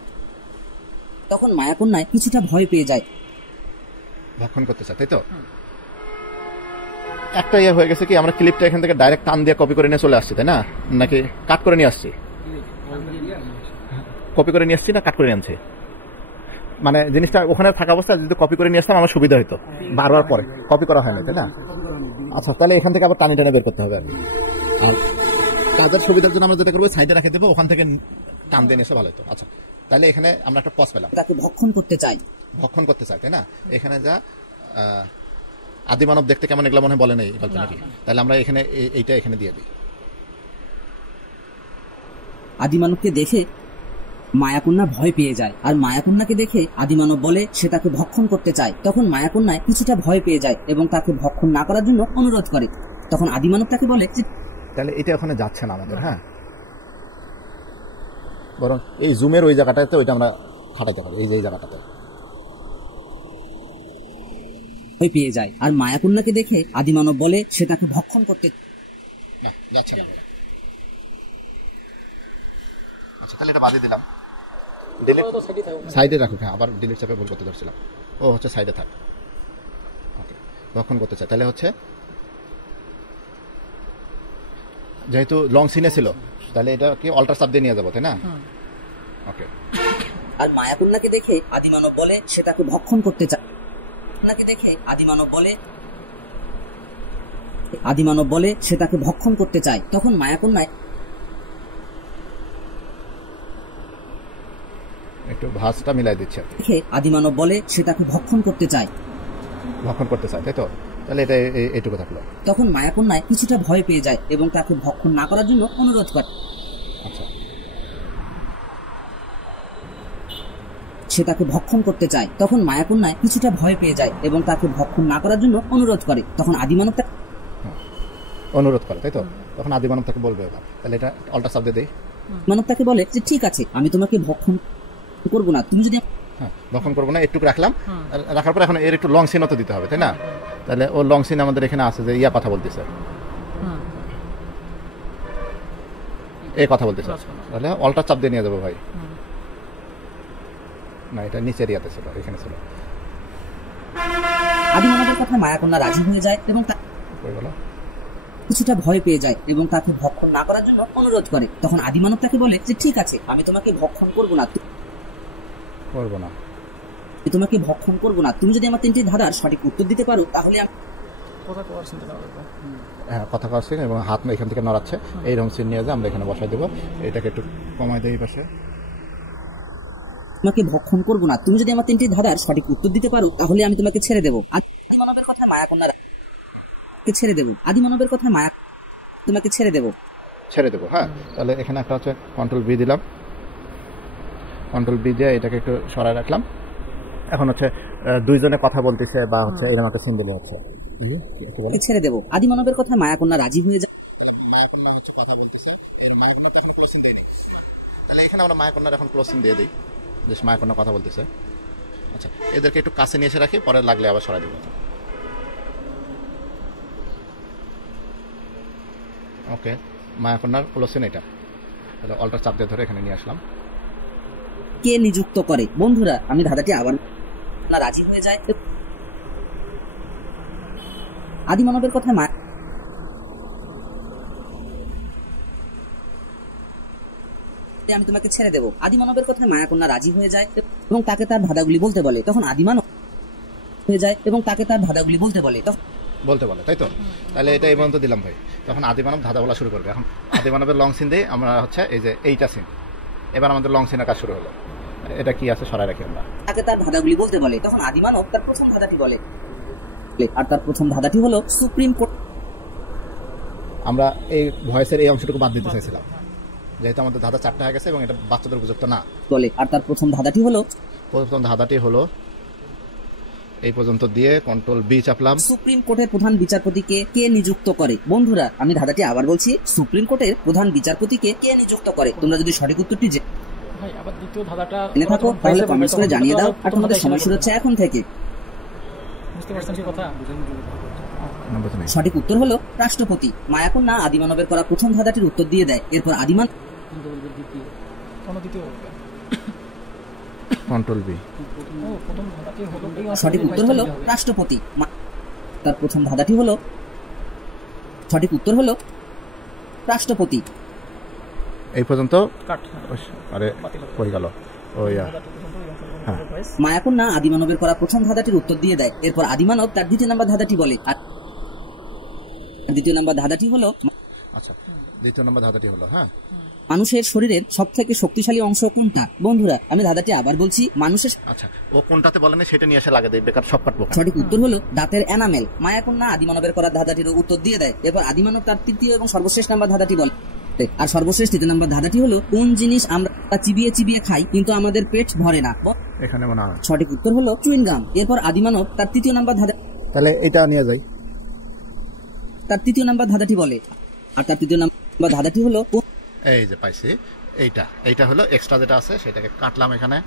তখন মায়াকন্যায় কিছুটা ভয় পেয়ে যায়। ভক্ষণ করতে চায়, তাই তো? একটা ইয়ে হয়ে গেছে কি, আমরা ক্লিপটা এখান থেকে ডাইরেক্ট টান দিয়ে কপি করে নিয়ে চলে আসছি, তাই না? নাকি কাট করে নিয়ে আসছি? কপি করে নিয়ে আসছি না কাট করে নিয়ে আনছি? মানে জিনিসটা ওখানে থাকা অবস্থায় যদি কপি করে নিয়ে আসতাম আমার সুবিধা হতো, বারবার পরে কপি করা হয় না, তাই না? আচ্ছা, তাহলে এখান থেকে আবার টানি টানে বের করতে হবে। আর কাজের সুবিধার জন্য আমরা যেটা করবো, সাইডে রেখে দেবো, ওখান থেকে টান দিয়ে নিয়ে এসে ভালো হতো। আচ্ছা, তাহলে এখানে আমরা একটা পজ পেলাম, তাকে ভক্ষণ করতে চাই। ভক্ষণ করতে চাই, তাই না? এখানে যা আদিমানব দেখতে কেমন, এগুলো মনে হয় বলে নেই গল্প নাকি? তাহলে আমরা এখানে এইটা এখানে দিয়ে দিই। আদিমানবকে দেখে মায়াকন্যা ভয় পেয়ে যায়, আর মায়াকন্যাকে দেখে আদিমানব বলে সে তাকে ভক্ষণ করতে চায়। তখন মায়াকন্যায় কিছুটা ভয় পেয়ে যায় এবং তাকে ভক্ষণ না করার জন্য অনুরোধ করে। তখন আদিমানব তাকে বলে যে তাহলে এটা ওখানে যাচ্ছে না আমাদের, হ্যাঁ, বরং এই জুমের ওই জায়গাটাতে ওইটা আমরা খাটাইতে পারি, এই যে জায়গাটাতে ভয় পেয়ে যায়, আর মায়াকন্যাকে দেখে আদিমানব বলে সে তাকে ভক্ষণ করতে না যাচ্ছে না। আচ্ছা, তাহলে এটা বাদে দিলাম, সাইডে রাখুক। হ্যাঁ, আবার ডিলিট চাপে ভুল করতে ধরছিলাম। ও হচ্ছে সাইডে থাক, ওকে, ভক্ষণ করতে চাই। তাহলে হচ্ছে যেহেতু লং সিনে ছিল, তাহলে এটা কি অল্টার চাপ দিয়ে নিয়ে যাবো, তাই না? ওকে। আর মায়াকন্যাকে দেখে আদিমানব বলে সে তাকে ভক্ষণ করতে চায়। মায়াকন্যাকে দেখে আদিমানব বলে সে তাকে ভক্ষণ করতে চায়। তখন মায়াকন্যায় একটু ভাঁজটা মিলাই দিচ্ছে। দেখে আদিমানব বলে সে তাকে ভক্ষণ করতে চায়, তাই তো? তাহলে এটা এইটুকু থাকলো। তখন মায়াকন্যায় কিছুটা ভয় পেয়ে যায় এবং তাকে ভক্ষণ না করার জন্য অনুরোধ করে। আচ্ছা, সে তাকে ভক্ষণ করতে চায়। তখন মায়াকন্যায় কিছুটা ভয় পেয়ে যায় এবং তাকে ভক্ষণ না করার জন্য অনুরোধ করে। তখন আদিমানব অনুরোধ করে, তাই তো? তখন আদিমানব তাকে বলবে এবার, তাহলে এটা অল্টার চাপ দিয়ে দেই। মানব তাকে বলে যে ঠিক আছে, আমি তোমাকে ভক্ষণ করবো না, তুমি যদি ভক্ষণ করবো না, একটু রাখলাম। রাখার পর এখন এর একটু লং সিনও তো দিতে হবে, তাই না? তাহলে ও লং সিন আমাদের এখানে আছে যে ইয়া কথা বলতেছে, এই কথা বলতেছে, তাহলে অল্টার চাপ দিয়ে নিয়ে যাবো ভাই। না, এটা নিচের ইয়াতে ছিল, এখানে ছিল। আদিমানবের কথা মায়াকন্যা রাজি হয়ে যায় এবং কিছুটা ভয় পেয়ে যায় এবং তাকে ভক্ষণ না করার জন্য অনুরোধ করে। তখন আদিমানব তাকে বলে যে ঠিক আছে, আমি তোমাকে ভক্ষণ করবো না, তোমাকে ভক্ষণ করবো না, তুমি যদি আমার 3টি ধাঁধার সঠিক উত্তর দিতে পারো তাহলে কথা কওয়ার সিন এবং হাত এখান থেকে নড়াচ্ছে, এইরকম সিন নিয়ে আমরা এখানে বসাই দেবো। এটাকে একটু কমাই দেই পাশে। তোমাকে ভক্ষণ করবো না, তুমি যদি আমার 3টি ধাঁধার সঠিক উত্তর দিতে পারো তাহলে আমি তোমাকে ছেড়ে দেবো। আদিমানবের কথা মায়াকন্যা ছেড়ে দেবো, আদিমানবের কথা মায়া তোমাকে ছেড়ে দেবো। হ্যাঁ, তাহলে এখানে একটা হচ্ছে কন্ট্রোল বি দিলাম, কন্ট্রোল বি দিয়ে এটাকে একটু সরায় রাখলাম। এখন হচ্ছে দুইজনে কথা বলতেছে বা হচ্ছে এরকম একটা সিন দিলে হচ্ছে ছেড়ে দেবো। আদিমানবের কথা মায়াকন্যা রাজি হয়ে যায়। মায়াকন্যা হচ্ছে কথা বলতেছে, এর মায়াকন্যা তো এখন ক্লোজিং দেয়নি, তাহলে এখানে আমরা মায়াকন্যার এখন ক্লোজিং দিয়ে দিই, যে মায়াকন্যা কথা বলতেছে। আচ্ছা, এদেরকে একটু কাছে নিয়ে এসে রাখি, পরে লাগলে আবার সরাই দেবো। ওকে, মায়াকন্যার ক্লোজিং এটা, তাহলে অল্টার চাপ দিয়ে ধরে এখানে নিয়ে আসলাম। কে নিযুক্ত করে? বন্ধুরা, আমি ধাঁধাটি আবার না রাজি হয়ে যায়। আদিমানবের কথা আমি তোমাকে ছেড়ে দেবো। আদিমানবের কথা মায়াকন্যা রাজি হয়ে যায় এবং তাকে তার ধাঁধাগুলি বলতে বলে। তখন আদিমানব হয়ে যায় এবং তাকে তার ধাঁধাগুলি বলতে বলে, তাই তো? তাহলে এটা এই পর্যন্ত দিলাম ভাই। তখন আদিমানব ধাঁধা বলা শুরু করবে। এখন আদিমানবের লং সিন দিয়ে আমরা হচ্ছে এই যে এইটা সিন, এবার আমাদের লং সিনের কাজ শুরু হলো। এটা কি আছে সরাই রাখি আমরা। তাকে তার ধাঁধাগুলি বলতে বলে। তখন আদিমানব তার প্রথম ধাঁধাটি বলে, আর তার প্রথম ধাঁধাটি হলো সুপ্রিম কোর্ট। আমরা এই ভয়েসের এই অংশটুকু বাদ দিতে চাইছিলাম, যেহেতু আমাদের ধাঁধা 4টা হয়ে গেছে এবং এটা বাচ্চাদের উপযুক্ত না বলে। আর তার প্রথম ধাঁধাটি হলো এই পর্যন্ত দিয়ে কন্ট্রোল বি চাপলাম। সুপ্রিম কোর্টের প্রধান বিচারপতিকে কে নিযুক্ত করে? বন্ধুরা, আমি ধাঁধাটি আবার বলছি, সুপ্রিম কোর্টের প্রধান বিচারপতিকে কে নিযুক্ত করে? তোমরা যদি সঠিক উত্তরটি জেনে থাকো তাহলে কমেন্টস করে জানিয়ে দাও। আর তোমাদের সময় শুরু হচ্ছে এখন থেকে। বুঝতে পারছেন কি কথা? নম্বর তো নেই। সঠিক উত্তর হলো রাষ্ট্রপতি। মায়াকন্যা আদিমানবের করা প্রথম ধাঁধাটির উত্তর দিয়ে দেয়। এরপর আদিমান কোনো দ্বিতীয় বলবে। Control B. ও প্রথম ধাঁধাটি হলো এই সঠিক উত্তর হলো রাষ্ট্রপতি। তার প্রথম ধাঁধাটি হলো সঠিক উত্তর হলো রাষ্ট্রপতি। এই পর্যন্ত কাট। আরে কই গেল? ও ইয়া হ্যাঁ। মায়াকন্যা আদিমানবের করা প্রথম ধাঁধাটির উত্তর দিয়ে দেয়। এরপর আদিমানব তার দ্বিতীয় নাম্বার ধাঁধাটি বলে। আর দ্বিতীয় নাম্বার ধাঁধাটি হলো আচ্ছা, দ্বিতীয় নম্বর ধাঁধাটি হলো হ্যাঁ, মানুষের শরীরের সব থেকে শক্তিশালী অংশ কোনটা? বন্ধুরা আমি ধাঁধাটি আবার বলছি, মানুষের আচ্ছা ও কোনটাতে বলেনি সেটা নিয়ে এসে লাগে দেয়, বেকার সব কাটবো। সঠিক উত্তর হলো দাঁতের এনামেল। মায়াকন্যা আদিমানবের করা ধাঁধাটির উত্তর দিয়ে দেয়। এরপর আদিমানব তার তৃতীয় এবং সর্বশেষ নাম্বার ধাঁধাটি বলে। আর সর্বশেষ তৃতীয় নাম্বার ধাঁধাটি হলো কোন জিনিস আমরা চিবিয়ে চিবিয়ে খাই কিন্তু আমাদের পেট ভরে না? এখানে মনে হয় সঠিক উত্তর হলো চুইনগাম। এরপর আদিমানব তার তৃতীয় নাম্বার তাহলে এটা নিয়ে যাই। তার তৃতীয় নাম্বার ধাঁধাটি বলে। আর তার তৃতীয় নাম্বার ধাঁধাটি হলো এই যে পাইছি, এইটা হলো এক্সট্রা যেটা আছে সেটাকে কাটলাম এখানে,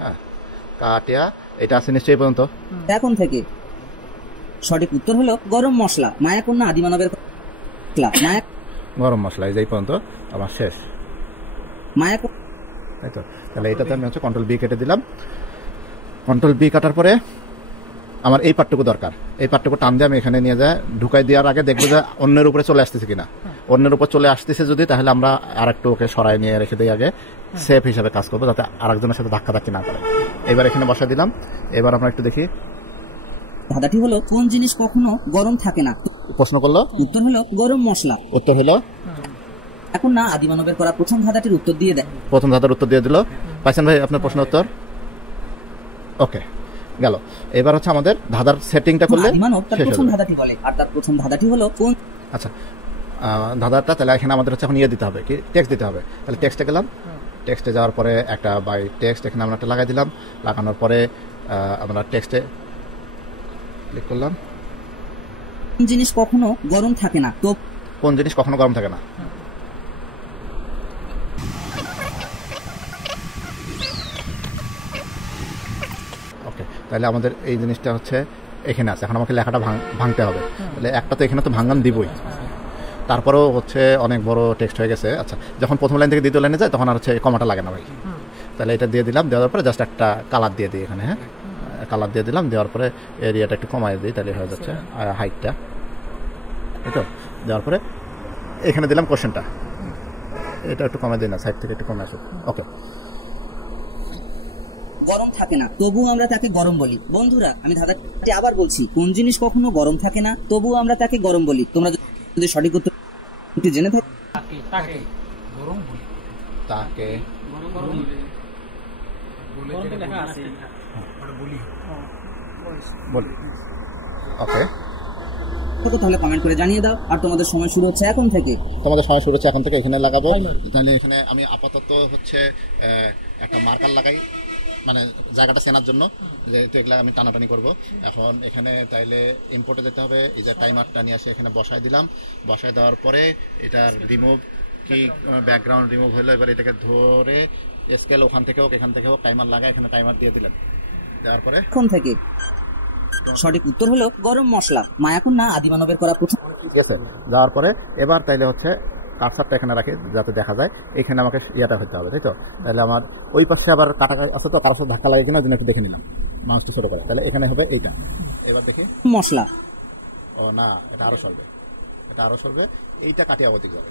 হ্যাঁ কাটিয়া এটা আছে নিশ্চয়ই পর্যন্ত। এখন থেকে সঠিক উত্তর হলো গরম মশলা। মায়াকন্যা আদিমানবের গরম মশলা, এই যে এই পর্যন্ত আমার শেষ, মায়াকন্যা তাই তো। তাহলে এটাতে আমি হচ্ছে কন্ট্রোল বি কেটে দিলাম। কন্ট্রোল বি কাটার পরে আমার এই পার্টটুকু দরকার, এই পার্টটুকু টান দিয়ে আমি এখানে নিয়ে যায় ঢুকাই দেওয়ার আগে দেখবো যে অন্যের উপরে চলে আসতেছে কিনা। অন্যের উপর চলে আসতেছে যদি, তাহলে আমরা আর একটু ওকে সরাই নিয়ে রেখে দিই আগে, সেফ হিসাবে কাজ করবো যাতে আরেকজনের সাথে ধাক্কাধাক্কি না করে। এবার এখানে বসা দিলাম। এবার আমরা একটু দেখি ধাঁধাটি হলো কোন জিনিস কখনো গরম থাকে না? প্রশ্ন করলো, উত্তর হলো গরম মশলা। উত্তর হলো এখন না আদিমানবের করা প্রথম ধাঁধাটির উত্তর দিয়ে দেয়। প্রথম ধাঁধার উত্তর দিয়ে দিল। পাইছেন ভাই আপনার প্রশ্ন উত্তর? ওকে গেল। এবার হচ্ছে আমাদের ধাঁধার সেটিংটা করলে আদিমানব তার শেষ প্রথম হবে। ধাঁধাটি বলে। আর তার প্রথম ধাঁধাটি হলো কোন আচ্ছা ধাঁধাটা তাহলে এখানে আমাদের হচ্ছে এখন ইয়ে দিতে হবে, কি টেক্সট দিতে হবে। তাহলে টেক্সটে গেলাম, টেক্সটে যাওয়ার পরে একটা বাই টেক্সট এখানে আমরা একটা লাগাই দিলাম। লাগানোর পরে আমরা টেক্সটে ক্লিক করলাম। কোন জিনিস কখনো গরম থাকে না? তো কোন জিনিস কখনো গরম থাকে না? ওকে, তাহলে আমাদের এই জিনিসটা হচ্ছে এখানে আছে। এখন আমাকে লেখাটা ভাঙতে হবে। তাহলে একটা তো এখানে তো ভাঙান দিবই, তারপরেও হচ্ছে অনেক বড় টেক্সট হয়ে গেছে। আচ্ছা, যখন প্রথম লাইন থেকে দ্বিতীয় লাইনে যায় তখন আর হচ্ছে কমাটা লাগে না ভাই। তাহলে এটা দিয়ে দিলাম, দেওয়ার পরে জাস্ট একটা কালার দিয়ে দিই এখানে, হ্যাঁ কালার দিয়ে দিলাম। দেওয়ার পরে এরিয়াটা একটু কমাই দিই, তাহলে হয়ে যাচ্ছে হাইটটা, এই তো। দেওয়ার পরে এখানে দিলাম কোশ্চেনটা, এটা একটু কমে দিই না, সাইড থেকে একটু কমে আসুক। ওকে, গরম থাকে না তবুও আমরা তাকে গরম বলি। বন্ধুরা আমি ধাঁধাটি আবার বলছি, কোন জিনিস কখনো গরম থাকে না তবুও আমরা তাকে গরম বলি। তোমরা যদি সঠিক উত্তর জেনে থাকো তাকে গরম বলি। তাকে গরম লেখা আছে বলি। ওকে, তাহলে কমেন্ট করে জানিয়ে দাও। আর তোমাদের সময় শুরু হচ্ছে এখন থেকে। তোমাদের সময় শুরু হচ্ছে এখন থেকে। এখানে লাগাবো। তাহলে এখানে আমি আপাতত হচ্ছে একটা মার্কার লাগাই, মানে জায়গাটা চেনার জন্য, যেহেতু এগুলো আমি টানাটানি করব। এখন এখানে তাইলে ইম্পোর্টে যেতে হবে, এই যে টাইমারটা নিয়ে আসে এখানে বসায় দিলাম। বসায় দেওয়ার পরে এটার রিমুভ কি ব্যাকগ্রাউন্ড রিমুভ হলো। এবার এটাকে ধরে স্কেল ওখান থেকে হোক এখান থেকে হোক টাইমার লাগায় এখানে টাইমার দিয়ে দিলেন। দেওয়ার পরে এখন থেকে সঠিক উত্তর হলো গরম মশলা। মায়াকন্যা আদিমানবের করা প্রথম। ঠিক আছে, যাওয়ার পরে এবার তাইলে হচ্ছে কার্সারটা এখানে রাখি যাতে দেখা যায়। এখানে আমাকে ইয়েটা হতে হবে, তাই তো। তাহলে আমার ওই পাশে আবার কাটা আছে তো, কারোর সাথে ধাক্কা লাগে কিনা একটু দেখে নিলাম মাউসটি ছোট করে। তাহলে এখানে হবে এইটা। এবার দেখি মশলা। ও না, এটা আরো চলবে, এটা আরো চলবে। এইটা কাটিয়া অধিক যাবে।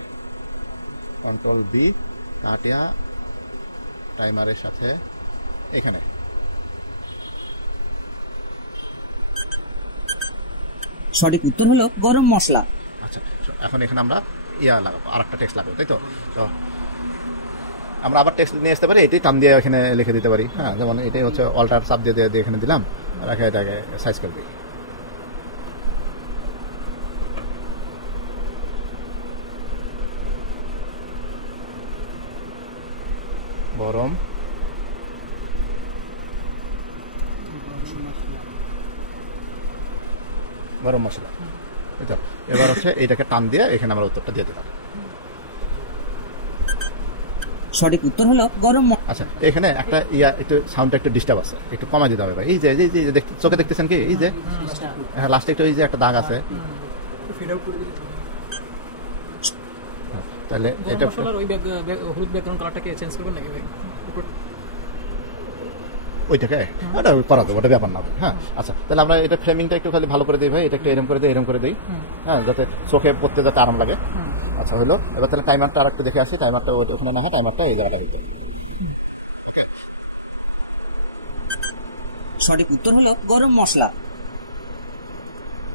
কন্ট্রোল বি কাটিয়া টাইমারের সাথে এখানে সঠিক উত্তর হলো গরম মশলা। আচ্ছা, এখন এখানে আমরা ইয়া লাগাবো, আর একটা টেক্সট লাগাবো, তাই তো। তো আমরা আবার টেক্সট নিয়ে আসতে পারি, এটাই টান দিয়ে এখানে লিখে দিতে পারি। হ্যাঁ, যেমন এটাই হচ্ছে অল্টার চাপ দিয়ে দিয়ে এখানে দিলাম, রাখে এটাকে সাইজ করে দিই। গরম গরম মশলা, এই তো। এবার হচ্ছে এইটাকে টান দিয়ে এখানে আমরা উত্তরটা দিয়ে দিলাম। সঠিক উত্তর হলো গরম আচ্ছা, এখানে একটা একটু সাউন্ডটা একটু ডিস্টার্ব আছে, একটু কমাই দিতে হবে ভাই। এই যে চোখে দেখতেছেন কি, এই যে হ্যাঁ লাস্টে একটু এই যে একটা দাগ আছে, ফিড আউট করে দিলে তাহলে গরম এটা মশলার ওই হলুদ ব্যাকগ্রাউন্ড কালারটাকে চেঞ্জ করবেন নাকি ভাই? ওইটাকে ওটা করা যাবে, ওটা ব্যাপার না। হ্যাঁ আচ্ছা, তাহলে আমরা এটা ফ্রেমিংটা একটু খালি ভালো করে দিই ভাই, এটা একটু এরম করে দিই, এরম করে দিই, হ্যাঁ, যাতে চোখে পড়তে যাতে আরাম লাগে। আচ্ছা হলো, এবার তাহলে টাইমারটা আর একটু দেখে আসি, টাইমারটা ওখানে না হয়, টাইমারটা এই জায়গাটা হইতে। সঠিক উত্তর হলো গরম মশলা।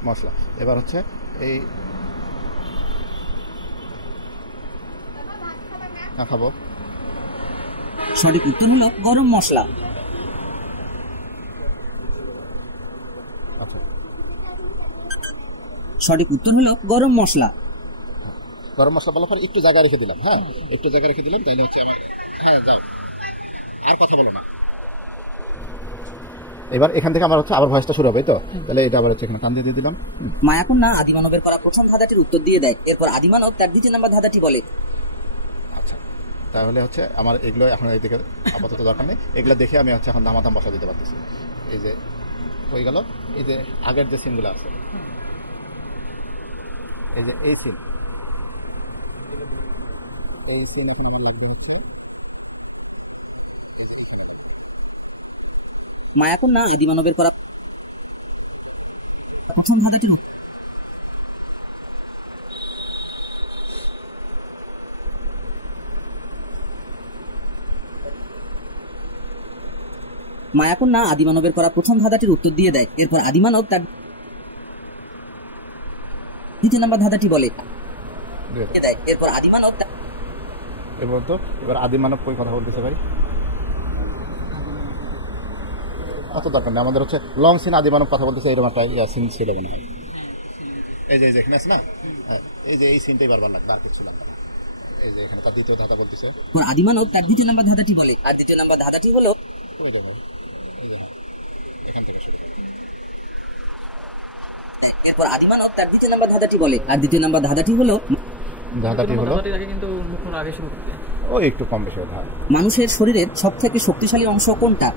মশলা এবার হচ্ছে এই খাবো। সঠিক উত্তর হলো গরম মশলা। আচ্ছা, সঠিক উত্তর হলো গরম মশলা। গরম মশলা বলার পর একটু জায়গা রেখে দিলাম, হ্যাঁ একটু জায়গা রেখে দিলাম, তাইলে হচ্ছে আমার, হ্যাঁ যাও আর কথা বলো না। এবার এখান থেকে আমার হচ্ছে আবার ভয়েসটা শুরু হবে, তো তাহলে এটা আবার হচ্ছে এখানে কান দিয়ে দিলাম। মায়াকন্যা আদিমানবের করা প্রথম ধাঁধাটির উত্তর দিয়ে দেয়, এরপর আদিমানব তার দ্বিতীয় নাম্বার ধাঁধাটি বলে। আচ্ছা, তাহলে হচ্ছে আমার এগুলো এখন এইদিকে আপাতত দরকার নেই, এগুলো দেখে আমি হচ্ছে এখন দামাদাম বসা দিতে পারতেছি। এই যে হয়ে গেল, এই যে আগের যে সিনগুলো আছে, এই যে এই সিন, এই সিন মায়াকন্যা আদিমানবের করা প্রথম ধাঁধাটির উত্তর। মায়াকন্যা আদিমানবের করা প্রথম ধাঁধাটির উত্তর দিয়ে দেয়, এরপর আদিমানব তার দ্বিতীয় নাম্বার ধাঁধাটি বলে। এরপর আদিমানব এবার আদিমানব কই কথা বলতেছে ভাই, অত দরকার নেই, আমাদের হচ্ছে লং সিন আদিমানব কথা বলতেছে, এরকম একটা সিন ছিল মনে হয়। এই যে এখানে আছে না, এই যে এই সিনটাই বারবার লাগবে, আর কিছু ছিল না। এই যে এখানে তার দ্বিতীয় ধাঁধা বলতেছে, আদিমানব তার দ্বিতীয় নাম্বার ধাঁধাটি বলে, আর দ্বিতীয় নাম্বার ধাঁধাটি হলো ওই যে ভাই এখান থেকে শুরু। এরপর আদিমানব তার দ্বিতীয় নাম্বার ধাঁধাটি বলে, আর দ্বিতীয় নাম্বার ধাঁধাটি হলো কিন্তু মুখ আগে শুরু করতে ও একটু কম বেশি হয়। মানুষের শরীরের সব থেকে শক্তিশালী অংশ কোনটা?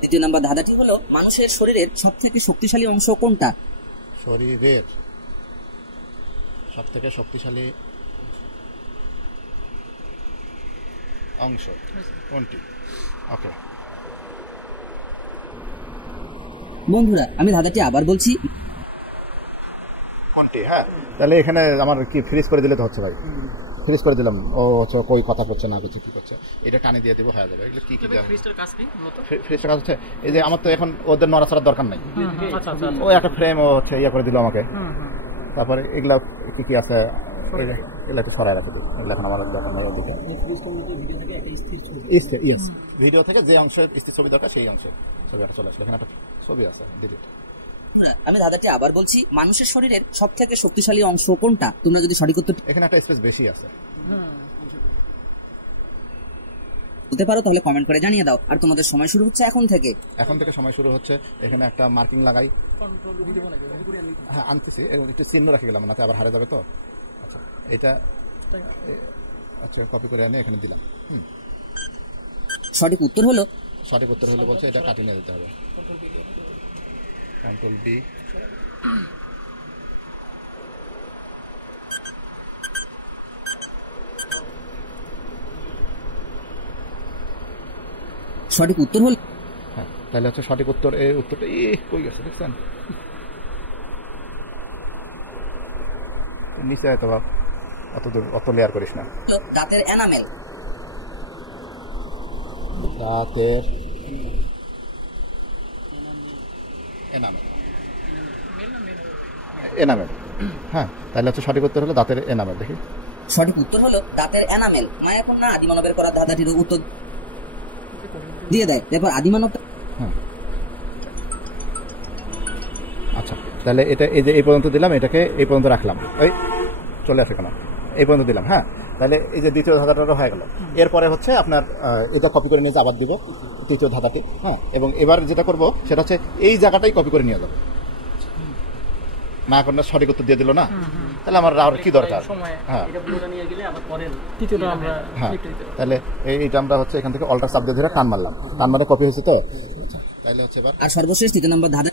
দ্বিতীয় নাম্বার ধাঁধাটি হলো মানুষের শরীরের সব থেকে শক্তিশালী অংশ কোনটা? শরীরের সব থেকে শক্তিশালী অংশ কোনটি? ওকে বন্ধুরা, আমি ধাঁধাটি আবার বলছি, কোনটি? হ্যাঁ, তাহলে এখানে আমার কি ফ্রিজ করে দিলে তো হচ্ছে ভাই, ফ্রিজ করে দিলাম, ও হচ্ছে কই কথা করছে না করছে কি করছে, এটা কানে দিয়ে দিব, হয়ে যাবে। এগুলো কি কি ফ্রিজটার কাজ কি মূলত? ফ্রিজটার কাজ হচ্ছে এই যে আমার তো এখন ওদের নড়াচড়ার দরকার নাই, আচ্ছা আচ্ছা, ও একটা ফ্রেম ও হচ্ছে ইয়ে করে দিল আমাকে, তারপরে এগুলা কি কি আছে এগুলো একটু সরাই রাখে দিই, এগুলো এখন আমার দরকার নেই। ভিডিও থেকে যে অংশের স্থির ছবি দরকার সেই অংশের ছবি একটা চলে আসলো, এখানে একটা ছবি আছে ডিলিট। আমি ধাঁধাটি আবার বলছি, মানুষের শরীরের সব থেকে শক্তিশালী অংশ কোনটা? তোমরা যদি সঠিক উত্তর এখানে একটা স্পেস বেশি আছে বলতে পারো তাহলে কমেন্ট করে জানিয়ে দাও। আর তোমাদের সময় শুরু হচ্ছে এখন থেকে সময় শুরু হচ্ছে। এখানে একটা মার্কিং লাগাই, হ্যাঁ আনতেছি, একটু চিহ্ন রেখে গেলাম না আবার হারে যাবে তো। আচ্ছা এটা আচ্ছা কপি করে এনে এখানে দিলাম। সঠিক উত্তর হলো বলছে এটা কাটিয়ে নিয়ে যেতে হবে, কন্ট্রোল বি। সঠিক উত্তর হলো, হ্যাঁ তাহলে হচ্ছে সঠিক উত্তর, এই উত্তরটা কই গেছে দেখছেন নিচে, হয়তো অত লেয়ার করিস না। দাঁতের এনামেল। দাঁতের এনামেল, হ্যাঁ তাহলে হচ্ছে সঠিক উত্তর হলো দাঁতের এনামেল। দেখি সঠিক উত্তর হলো দাঁতের এনামেল। মায়াকন্যা আদিমানবের করা ধাঁধাটির উত্তর দিয়ে দেয়, এরপর আদিমানব। আচ্ছা তাহলে এটা এই যে এই পর্যন্ত দিলাম, এটাকে এই পর্যন্ত রাখলাম, ওই চলে আসে কেন এই পর্যন্ত দিলাম। হ্যাঁ, তাহলে এই যে দ্বিতীয় ধাঁধাটা হয়ে গেল। এরপরে হচ্ছে আপনার এটা কপি করে নিয়ে আবার দিব তৃতীয় ধাঁধাটি। হ্যাঁ, এবং এবার যেটা করব সেটা হচ্ছে এই জায়গাটাই কপি করে নিয়ে যাবো। না কন্যা সঠিক উত্তর দিয়ে দিল না, তাহলে আমার আর কি দরকার? হ্যাঁ, হ্যাঁ, তাহলে এইটা আমরা হচ্ছে এখান থেকে অল্টার চাপ দিয়ে ধরে টান মারলাম, টান মারে কপি হয়েছে তো। তাহলে হচ্ছে এবার আর সর্বশেষ 3 নম্বর ধাঁধা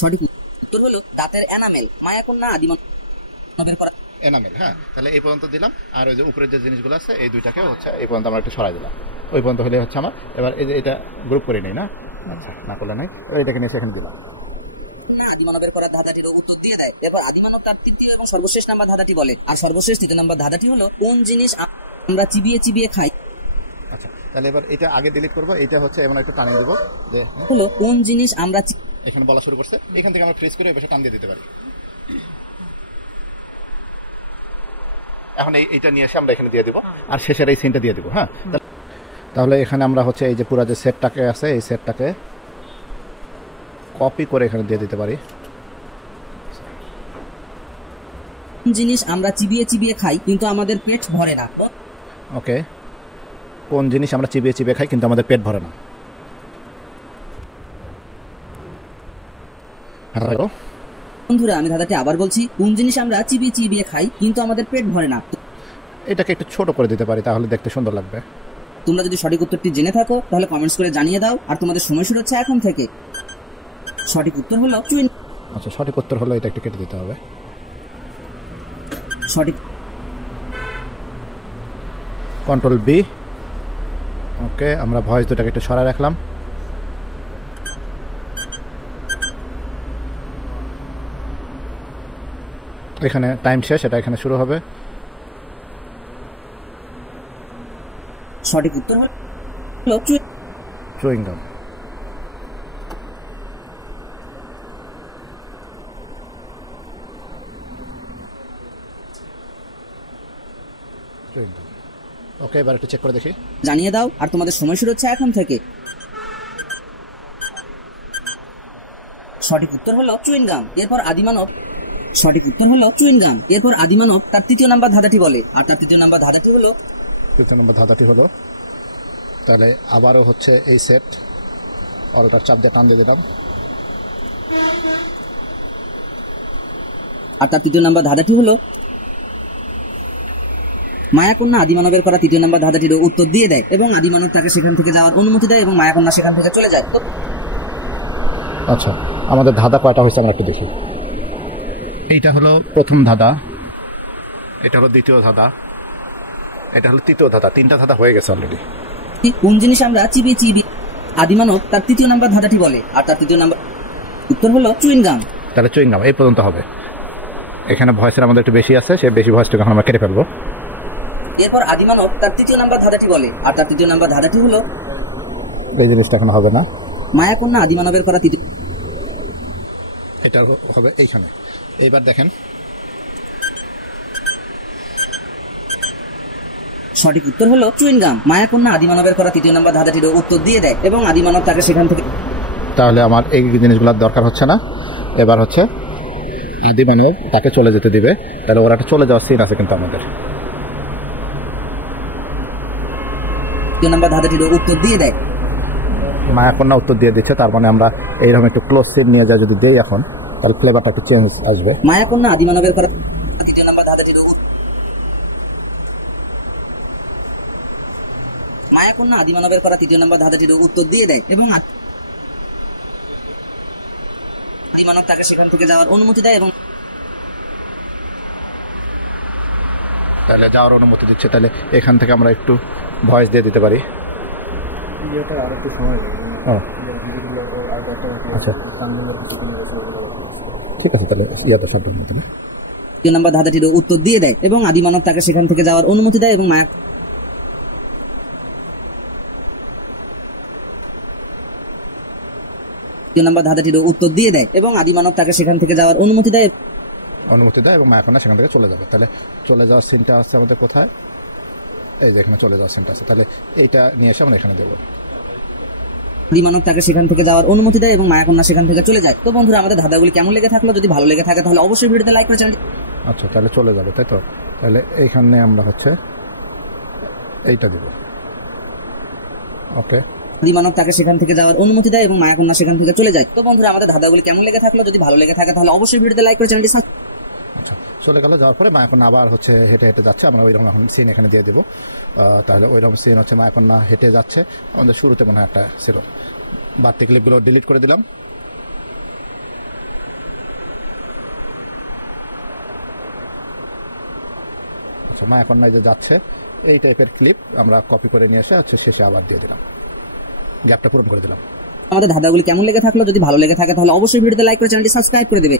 সঠিক উত্তর হলো দাঁতের এনামেল। মায়াকন্যা আদিমানবের করা এনামেল। হ্যাঁ, তাহলে এই পর্যন্ত দিলাম। আর ওই যে উপরের যে জিনিসগুলো আছে এই দুইটাকে হচ্ছে এই পর্যন্ত আমরা একটু সরাই দিলাম। ওই পর্যন্ত হলে হচ্ছে আমার এবার এই যে এটা গ্রুপ করে নেই না, আচ্ছা না করলে নাই, এটাকে নিয়ে সেখানে দিলাম। আদিমানবের করা ধাঁধাটির উত্তর দিয়ে দেয়। এরপর আদিমানব তার তৃতীয় এবং সর্বশেষ নাম্বার ধাঁধাটি বলে। আর সর্বশেষ 3 নম্বর ধাঁধাটি হলো কোন জিনিস আমরা চিবিয়ে চিবিয়ে খাই। আচ্ছা, তাহলে এবার এটা আগে ডিলিট করবো। এটা হচ্ছে এমন একটু টানিয়ে দেবো যে হলো কোন জিনিস আমরা এখানে বলা শুরু করছে, এখান থেকে আমরা ফ্রিজ করে এই পাশে টান দিয়ে দিতে পারি। এখন এইটা নিয়ে এসে আমরা এখানে দিয়ে দিব, আর শেষের এই সিনটা দিয়ে দিব। হ্যাঁ, তাহলে এখানে আমরা হচ্ছে এই যে পুরো যে সেটটাকে আছে এই সেটটাকে কপি করে এখানে দিয়ে দিতে পারি। জিনিস আমরা চিবিয়ে চিবিয়ে খাই কিন্তু আমাদের পেট ভরে না। ওকে, কোন জিনিস আমরা চিবিয়ে চিবিয়ে খাই কিন্তু আমাদের পেট ভরে না? বন্ধুরা আমি ধাঁধাটি আবার বলছি, কোন জিনিস আমরা চিবিয়ে চিবিয়ে খাই কিন্তু আমাদের পেট ভরে না। এটাকে একটু ছোট করে দিতে পারি, তাহলে দেখতে সুন্দর লাগবে। তোমরা যদি সঠিক উত্তরটি জেনে থাকো তাহলে কমেন্টস করে জানিয়ে দাও। আর তোমাদের সময় শুরু হচ্ছে এখন থেকে। সঠিক উত্তর হলো চুইং। আচ্ছা, সঠিক উত্তর হলো এটা একটু কেটে দিতে হবে। সঠিক কন্ট্রোল বি। ওকে, আমরা ভয়েস দুটাকে একটু সরায় রাখলাম। এখানে টাইম শেষ, এটা এখানে শুরু হবে। সঠিক উত্তর হলো চুইং গাম। ওকে, এবার একটু চেক করে দেখি। জানিয়ে দাও। আর তোমাদের সময় শুরু হচ্ছে এখন থেকে। সঠিক উত্তর হলো চুইং গাম। এরপর আদিমানব। সঠিক উত্তর হলো চুইং গাম। এরপর আদিমানব তার 3য় নাম্বার ধাঁধাটি বলে। আর তার 3য় নাম্বার ধাঁধাটি হলো তাহলে আবারও হচ্ছে এই সেট অলটার চাপ দিয়ে টান দিয়ে দিলাম। আর তার 3য় নাম্বার ধাঁধাটি হলো মায়াকন্যা আদিমানবের করা 3য় নাম্বার ধাঁধাটির উত্তর দিয়ে দেয় এবং আদিমানব তাকে সেখান থেকে যাওয়ার অনুমতি দেয় এবং মায়াকন্যা সেখান থেকে চলে যায়। আচ্ছা, আমাদের ধাঁধা কয়টা হয়েছে আমরা একটু দেখি। এইটা হলো প্রথম ধাঁধা, এটা হলো দ্বিতীয় ধাঁধা, এটা হলো তৃতীয় ধাঁধা। 3টা ধাঁধা হয়ে গেছে অলরেডি। কোন জিনিস আমরা চিবিয়ে চিবিয়ে আদিমানব তার 3য় নাম্বার ধাঁধাটি বলে। আর তার 3য় নাম্বার উত্তর হলো চুইং গাম। তাহলে চুইং গাম এই পর্যন্ত হবে। এখানে ভয়েসের আমাদের একটু বেশি আছে, সেই বেশি ভয়েসটাকে আমরা কেটে ফেলবো। এরপর আদিমানব তার 3য় নাম্বার ধাঁধাটি বলে। আর তার 3য় নাম্বার ধাঁধাটি হলো এই জিনিসটা এখন হবে না। মায়াকন্যা আদিমানবের করা এটা হবে এইখানে। এইবার দেখেন, সঠিক উত্তর হলো চুইং গাম। মায়াকন্যা আদিমানবের করা 3য় নাম্বার ধাঁধাটির উত্তর দিয়ে দেয় এবং আদিমানব তাকে সেখান থেকে। তাহলে আমার এই জিনিসগুলোর দরকার হচ্ছে না। এবার হচ্ছে আদিমানব তাকে চলে যেতে দিবে, তাহলে ওরা একটা চলে যাওয়ার সিন আছে কিন্তু আমাদের। 3য় নাম্বার ধাঁধাটির উত্তর দিয়ে দেয়। মায়াকন্যা উত্তর দিয়ে দিচ্ছে, তার মানে আমরা এইরকম একটু ক্লোজ সিন নিয়ে যা যদি দেই এখন, তাহলে ফ্লেভারটা একটু চেঞ্জ আসবে। মায়াকন্যা আদিমানবের করা 3য় নাম্বার ধাঁধাটির মায়াকন্যা আদিমানবের করা 3য় নাম্বার ধাঁধাটির উত্তর দিয়ে দেয় এবং আদিমানব তাকে সেখান থেকে যাওয়ার অনুমতি দেয় এবং তাহলে যাওয়ার অনুমতি দিচ্ছে। তাহলে এখান থেকে আমরা একটু ভয়েস দিয়ে দিতে পারি। আচ্ছা, ঠিক আছে, তাহলে ইয়াটা শব্দ মতো না। 3য় নাম্বার ধাঁধাটির উত্তর দিয়ে দেয় এবং আদিমানব তাকে সেখান থেকে যাওয়ার অনুমতি দেয় এবং নাম্বার ধাঁধাটির উত্তর দিয়ে দেয় এবং আদিমানব তাকে সেখান থেকে যাওয়ার অনুমতি দেয় এবং মায়াকন্যা সেখান থেকে চলে যাবে। তাহলে চলে যাওয়ার সিনটা আছে আমাদের কোথায়? এই যে এখানে চলে যাওয়ার সিনটা আছে। তাহলে এইটা নিয়ে এসে আমরা এখানে দেবো। আদিমানব তাকে সেখান থেকে যাওয়ার অনুমতি দেয় এবং মায়াকন্যা সেখান থেকে চলে যায়। তো বন্ধুরা, আমাদের ধাঁধাগুলি কেমন লেগে থাকলো? যদি ভালো লেগে থাকে তাহলে অবশ্যই ভিডিওতে লাইক করে চ্যানেল আচ্ছা, তাহলে চলে যাবে, তাই তো? তাহলে এইখানে আমরা হচ্ছে এইটা দিব। ওকে, আদিমানব তাকে সেখান থেকে যাওয়ার অনুমতি দেয় এবং মায়াকন্যা সেখান থেকে চলে যায়। তো বন্ধুরা, আমাদের ধাঁধাগুলি কেমন লেগে থাকলো? যদি ভালো লেগে থাকে তাহলে অবশ্যই ভিডিওতে লাইক করে চ্যানেলটি আচ্ছা, চলে গেল। যাওয়ার পরে মায়াকন্যা আবার হচ্ছে হেঁটে হেঁটে যাচ্ছে। আমরা ওইরকম এখন সিন এখানে দিয়ে দেবো। তাহলে ওইরকম সিন হচ্ছে মায়াকন্যা হেঁটে যাচ্ছে। আমাদের শুরুতে মনে হয় একটা ছিল। বাড়তি ক্লিপগুলো ডিলিট করে দিলাম। আচ্ছা, মায়াকন্যা যে যাচ্ছে এই টাইপের ক্লিপ আমরা কপি করে নিয়ে এসে হচ্ছে শেষে আবার দিয়ে দিলাম, গ্যাপটা পূরণ করে দিলাম। আমাদের ধাঁধাগুলি কেমন লেগে থাকলো? যদি ভালো লেগে থাকে তাহলে অবশ্যই ভিডিওতে লাইক করে চ্যানেলটি সাবস্ক্রাইব করে দেবে।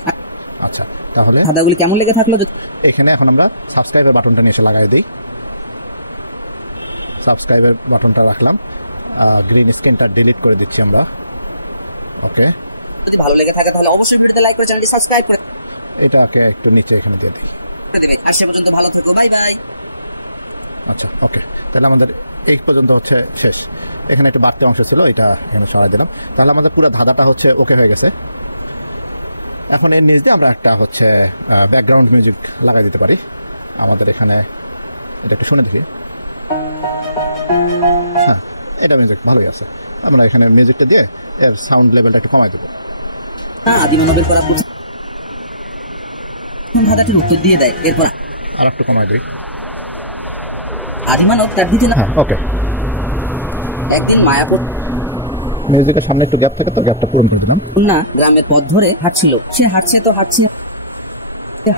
আচ্ছা, তাহলে ধাঁধাগুলি কেমন লেগে থাকলো? এখানে এখন আমরা সাবস্ক্রাইবের বাটনটা নিয়ে এসে লাগাই দিই। সাবস্ক্রাইবের বাটনটা রাখলাম, গ্রিন স্ক্রিনটা ডিলিট করে দিচ্ছি আমরা। ওকে, যদি ভালো লেগে থাকে তাহলে অবশ্যই ভিডিওতে লাইক করে চ্যানেলটি সাবস্ক্রাইব করে এটাকে একটু নিচে এখানে দিয়ে দিই। দেবে। আর সে পর্যন্ত ভালো থেকো, বাই বাই। আচ্ছা, ওকে, তাহলে আমাদের এই পর্যন্ত হচ্ছে শেষ। এখানে একটা বাড়তি অংশ ছিল, এটা এখানে সরাই দিলাম। তাহলে আমাদের পুরো ধাঁধাটা হচ্ছে ওকে হয়ে গেছে। এখন এর নিচ দিয়ে আমরা একটা হচ্ছে ব্যাকগ্রাউন্ড মিউজিক লাগাই দিতে পারি। আমাদের এখানে এটা একটু শুনে দেখি। হ্যাঁ, এটা মিউজিক ভালোই আছে। আমরা এখানে মিউজিকটা দিয়ে এর সাউন্ড লেভেলটা একটু কমাই দেবো। আদিমানবের করা প্রথম ধাঁধাটির উত্তর দিয়ে দেয়। এরপর আর একটু কমাই দিই। আদিমানব তার দ্বিতীয় ওকে, একদিন মায়াপুর মিউজিকের সামনে একটু গ্যাপ থাকে, তো গ্যাপটা পূরণ করে দিলাম। না, গ্রামের পথ ধরে হাঁটছিল। সে হাঁটছে তো হাঁটছে,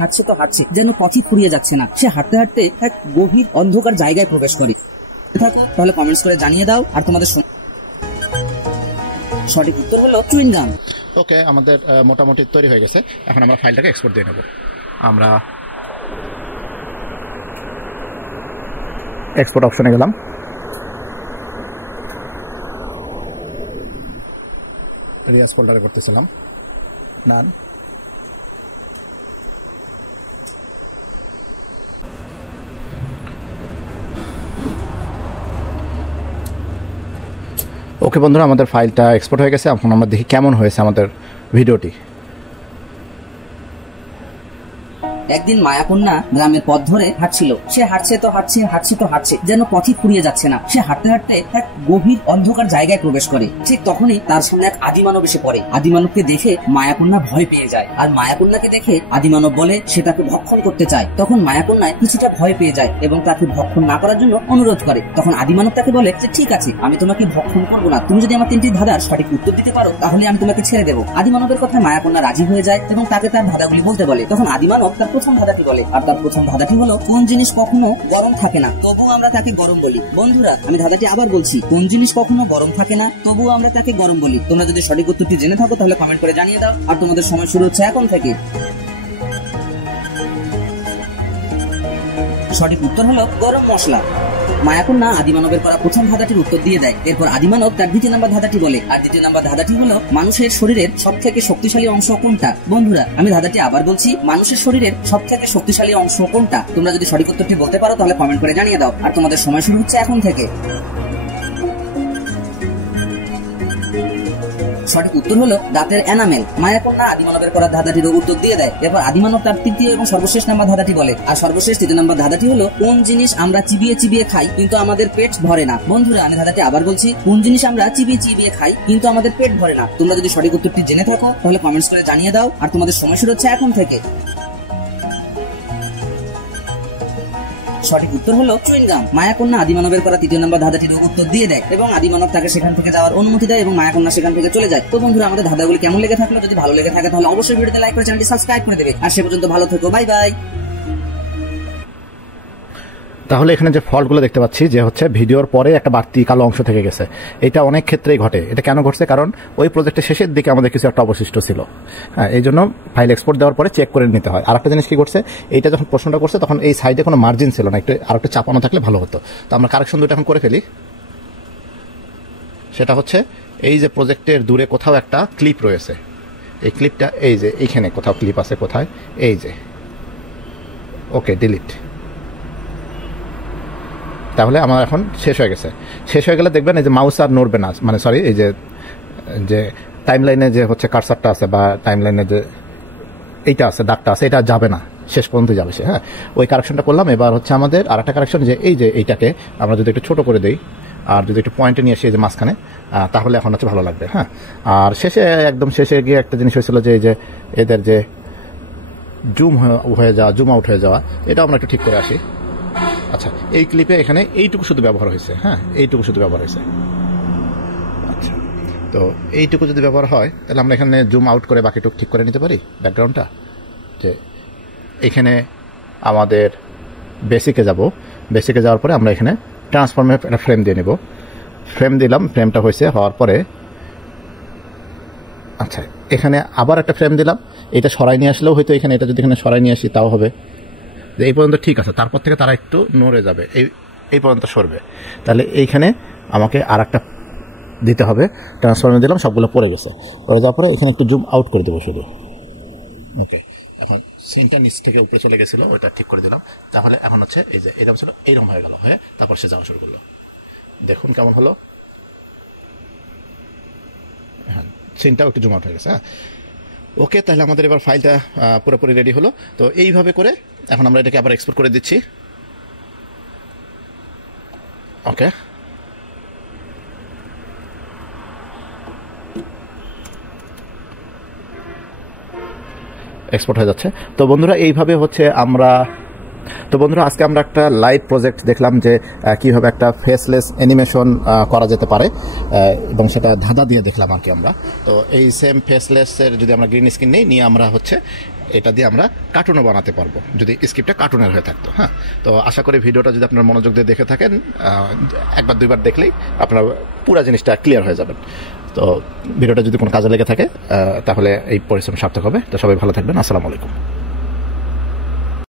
হাঁটছে তো হাঁটছে, যেন পথই ফুরিয়ে যাচ্ছে না। সে হাঁটতে হাঁটতে এক গভীর অন্ধকার জায়গায় প্রবেশ করে। থাকো, তাহলে কমেন্টস করে জানিয়ে দাও। আর তোমাদের সঠিক উত্তর হলো চুইংগাম। ওকে, আমাদের মোটামুটি তৈরি হয়ে গেছে। এখন আমরা ফাইলটাকে এক্সপোর্ট দিয়ে নেব। আমরা এক্সপোর্ট অপশনে গেলাম। রিয়াজ ফোল্ডারে করতেছিলাম, নান। ওকে বন্ধুরা, আমাদের ফাইলটা এক্সপোর্ট হয়ে গেছে। এখন আমরা দেখি কেমন হয়েছে আমাদের ভিডিওটি। একদিন মায়াকন্যা গ্রামের পথ ধরে হাঁটছিল। সে হাঁটছে তো হাঁটছে, হাঁটছে তো হাঁটছে, যেন পথই ফুরিয়ে যাচ্ছে না। সে হাঁটতে হাঁটতে এক গভীর অন্ধকার জায়গায় প্রবেশ করে। ঠিক তখনই তার সামনে এক আদিমানব এসে পড়ে। আদিমানবকে দেখে মায়াকন্যা ভয় পেয়ে যায়। আর মায়াকন্যাকে দেখে আদিমানব বলে সে তাকে ভক্ষণ করতে চায়। তখন মায়াকন্যায় কিছুটা ভয় পেয়ে যায় এবং তাকে ভক্ষণ না করার জন্য অনুরোধ করে। তখন আদিমানব তাকে বলে যে ঠিক আছে, আমি তোমাকে ভক্ষণ করবো না, তুমি যদি আমার 3টি ধাঁধার সঠিক উত্তর দিতে পারো তাহলে আমি তোমাকে ছেড়ে দেবো। আদিমানবের কথায় মায়াকন্যা রাজি হয়ে যায় এবং তাকে তার ধাঁধাগুলি বলতে বলে। তখন আদিমানব তার প্রথম ধাঁধাটি বলে। আর তার প্রথম ধাঁধাটি হলো, কোন জিনিস কখনো গরম থাকে না তবুও আমরা তাকে গরম বলি। বন্ধুরা, আমি ধাঁধাটি আবার বলছি, কোন জিনিস কখনো গরম থাকে না তবুও আমরা তাকে গরম বলি। তোমরা যদি সঠিক উত্তরটি জেনে থাকো তাহলে কমেন্ট করে জানিয়ে দাও। আর তোমাদের সময় শুরু হচ্ছে এখন থেকে। সঠিক উত্তর হলো গরম মশলা। মায়াকন্যা আদিমানবের করা প্রথম ধাঁধাটির উত্তর দিয়ে দেয়। এরপর আদিমানব তার দ্বিতীয় নাম্বার ধাঁধাটি বলে। আর দ্বিতীয় নাম্বার ধাঁধাটি হলো, মানুষের শরীরের সব থেকে শক্তিশালী অংশ কোনটা? বন্ধুরা, আমি ধাঁধাটি আবার বলছি, মানুষের শরীরের সব থেকে শক্তিশালী অংশ কোনটা? তোমরা যদি সঠিক উত্তরটি বলতে পারো তাহলে কমেন্ট করে জানিয়ে দাও। আর তোমাদের সময় শুরু হচ্ছে এখন থেকে। সঠিক উত্তর হলো দাঁতের এনামেল। মায়াকন্যা আদিমানবের করা ধাঁধাটির উত্তর দিয়ে দেয়। এরপর আদিমানব তার তৃতীয় এবং সর্বশেষ নাম্বার ধাঁধাটি বলে। আর সর্বশেষ তৃতীয় নাম্বার ধাঁধাটি হলো, কোন জিনিস আমরা চিবিয়ে চিবিয়ে খাই কিন্তু আমাদের পেট ভরে না? বন্ধুরা, আমি ধাঁধাটি আবার বলছি, কোন জিনিস আমরা চিবিয়ে চিবিয়ে খাই কিন্তু আমাদের পেট ভরে না? তোমরা যদি সঠিক উত্তরটি জেনে থাকো তাহলে কমেন্টস করে জানিয়ে দাও। আর তোমাদের সময় শুরু হচ্ছে এখন থেকে। সঠিক উত্তর হলো চুইংগাম। মায়াকন্যা আদিমানবের করা তৃতীয় নাম্বার ধাঁধাটির উত্তর দিয়ে দেয় এবং আদিমানব তাকে সেখান থেকে যাওয়ার অনুমতি দেয় এবং মায়াকন্যা সেখান থেকে চলে যায়। তো বন্ধুরা, আমাদের ধাঁধাগুলি কেমন লেগে থাকলো? যদি ভালো লেগে থাকে তাহলে অবশ্যই ভিডিওতে লাইক করে চ্যানেলটি সাবস্ক্রাইব করে দেবে। আর সে পর্যন্ত ভালো থেকো, বাই বাই। তাহলে এখানে যে ফল্টগুলো দেখতে পাচ্ছি যে হচ্ছে ভিডিওর পরে একটা বাড়তি কালো অংশ থেকে গেছে। এটা অনেক ক্ষেত্রেই ঘটে। এটা কেন ঘটছে? কারণ ওই প্রজেক্টের শেষের দিকে আমাদের কিছু একটা অবশিষ্ট ছিল। হ্যাঁ, এই জন্য ফাইল এক্সপোর্ট দেওয়ার পরে চেক করে নিতে হয়। আর একটা জিনিস কি করছে, এইটা যখন প্রশ্নটা করছে তখন এই সাইডে কোনো মার্জিন ছিল না, একটু আর একটু চাপানো থাকলে ভালো হতো। তো আমরা কারেকশন দুটো এখন করে ফেলি। সেটা হচ্ছে, এই যে প্রজেক্টের দূরে কোথাও একটা ক্লিপ রয়েছে, এই ক্লিপটা এই যে এইখানে কোথাও ক্লিপ আছে, কোথায়, এই যে, ওকে, ডিলিট। তাহলে আমার এখন শেষ হয়ে গেছে। শেষ হয়ে গেলে দেখবেন এই যে মাউস আর নড়বে না, মানে সরি, এই যে টাইম লাইনে যে হচ্ছে কারসারটা আছে বা টাইম লাইনে যে এইটা আছে, দাগটা আছে, এটা যাবে না। শেষ পর্যন্ত যাবে সে। হ্যাঁ, ওই কারেকশনটা করলাম। এবার হচ্ছে আমাদের আর একটা কারেকশন, যে এই যে এইটাকে আমরা যদি একটু ছোট করে দিই আর যদি একটু পয়েন্টে নিয়ে আসি এই যে মাঝখানে, তাহলে এখন হচ্ছে ভালো লাগবে। হ্যাঁ, আর শেষে একদম শেষে গিয়ে একটা জিনিস হয়েছিল যে এই যে এদের যে জুম হয়ে যাওয়া, জুম আউট হয়ে যাওয়া, এটা আমরা একটু ঠিক করে আসি। আচ্ছা, এই ক্লিপে এখানে এইটুকু শুধু ব্যবহার হয়েছে। হ্যাঁ, এইটুকু শুধু ব্যবহার হয়েছে। আচ্ছা, তো এইটুকু যদি ব্যবহার হয় তাহলে আমরা এখানে জুম আউট করে বাকিটুকু ঠিক করে নিতে পারি ব্যাকগ্রাউন্ডটা। যে এখানে আমাদের বেসিকে যাব, বেসিকে যাওয়ার পরে আমরা এখানে ট্রান্সফর্মে একটা ফ্রেম দিয়ে নেব। ফ্রেম দিলাম, ফ্রেমটা হওয়ার পরে আচ্ছা এখানে আবার একটা ফ্রেম দিলাম। এটা সরাই নিয়ে আসলেও হয়তো এখানে, এটা যদি এখানে সরাই নিয়ে আসি তাও হবে। যে এই পর্যন্ত ঠিক আছে, তারপর থেকে তারা একটু নড়ে যাবে, এই পর্যন্ত সরবে। তাহলে এইখানে আমাকে আর একটা দিতে হবে, ট্রান্সফর্মে দিলাম, সবগুলো পড়ে গেছে। পড়ে যাওয়ার পরে এখানে একটু জুম আউট করে দেবো শুধু। ওকে, এখন সিনটা নিচ থেকে উপরে চলে গেছিলো, ওইটা ঠিক করে দিলাম। তাহলে এখন হচ্ছে এই যে এরকম ছিল, এইরকম হয়ে গেল, হয়ে তারপর সে যাওয়া শুরু করলো। দেখুন কেমন হলো। হ্যাঁ, সিনটাও একটু জুম আউট হয়ে গেছে। হ্যাঁ, ওকে, তাহলে আমাদের এবার ফাইলটা পুরোপুরি রেডি হলো। তো এইভাবে করে এখন আমরা এটাকে আবার এক্সপোর্ট করে দিচ্ছি। ওকে, এক্সপোর্ট হয়ে যাচ্ছে। তো বন্ধুরা এইভাবে হচ্ছে বন্ধুরা আজকে আমরা একটা লাইভ প্রজেক্ট দেখলাম যে কিভাবে একটা ফেসলেস অ্যানিমেশন করা যেতে পারে, এবং সেটা ধাঁধা দিয়ে দেখলাম আর কি আমরা। তো এই সেম ফেসলেসের যদি আমরা গ্রিন স্ক্রিন নিয়ে আমরা হচ্ছে এটা দিয়ে আমরা কার্টুনও বানাতে পারবো, যদি স্ক্রিপ্টটা কার্টুনের হয়ে থাকতো। হ্যাঁ, তো আশা করি ভিডিওটা যদি আপনার মনোযোগ দিয়ে দেখে থাকেন, একবার দুইবার দেখলেই আপনার পুরো জিনিসটা ক্লিয়ার হয়ে যাবেন। তো ভিডিওটা যদি কোনো কাজে লেগে থাকে তাহলে এই পরিশ্রম সার্থক হবে। তো সবাই ভালো থাকবেন। আসসালামু আলাইকুম।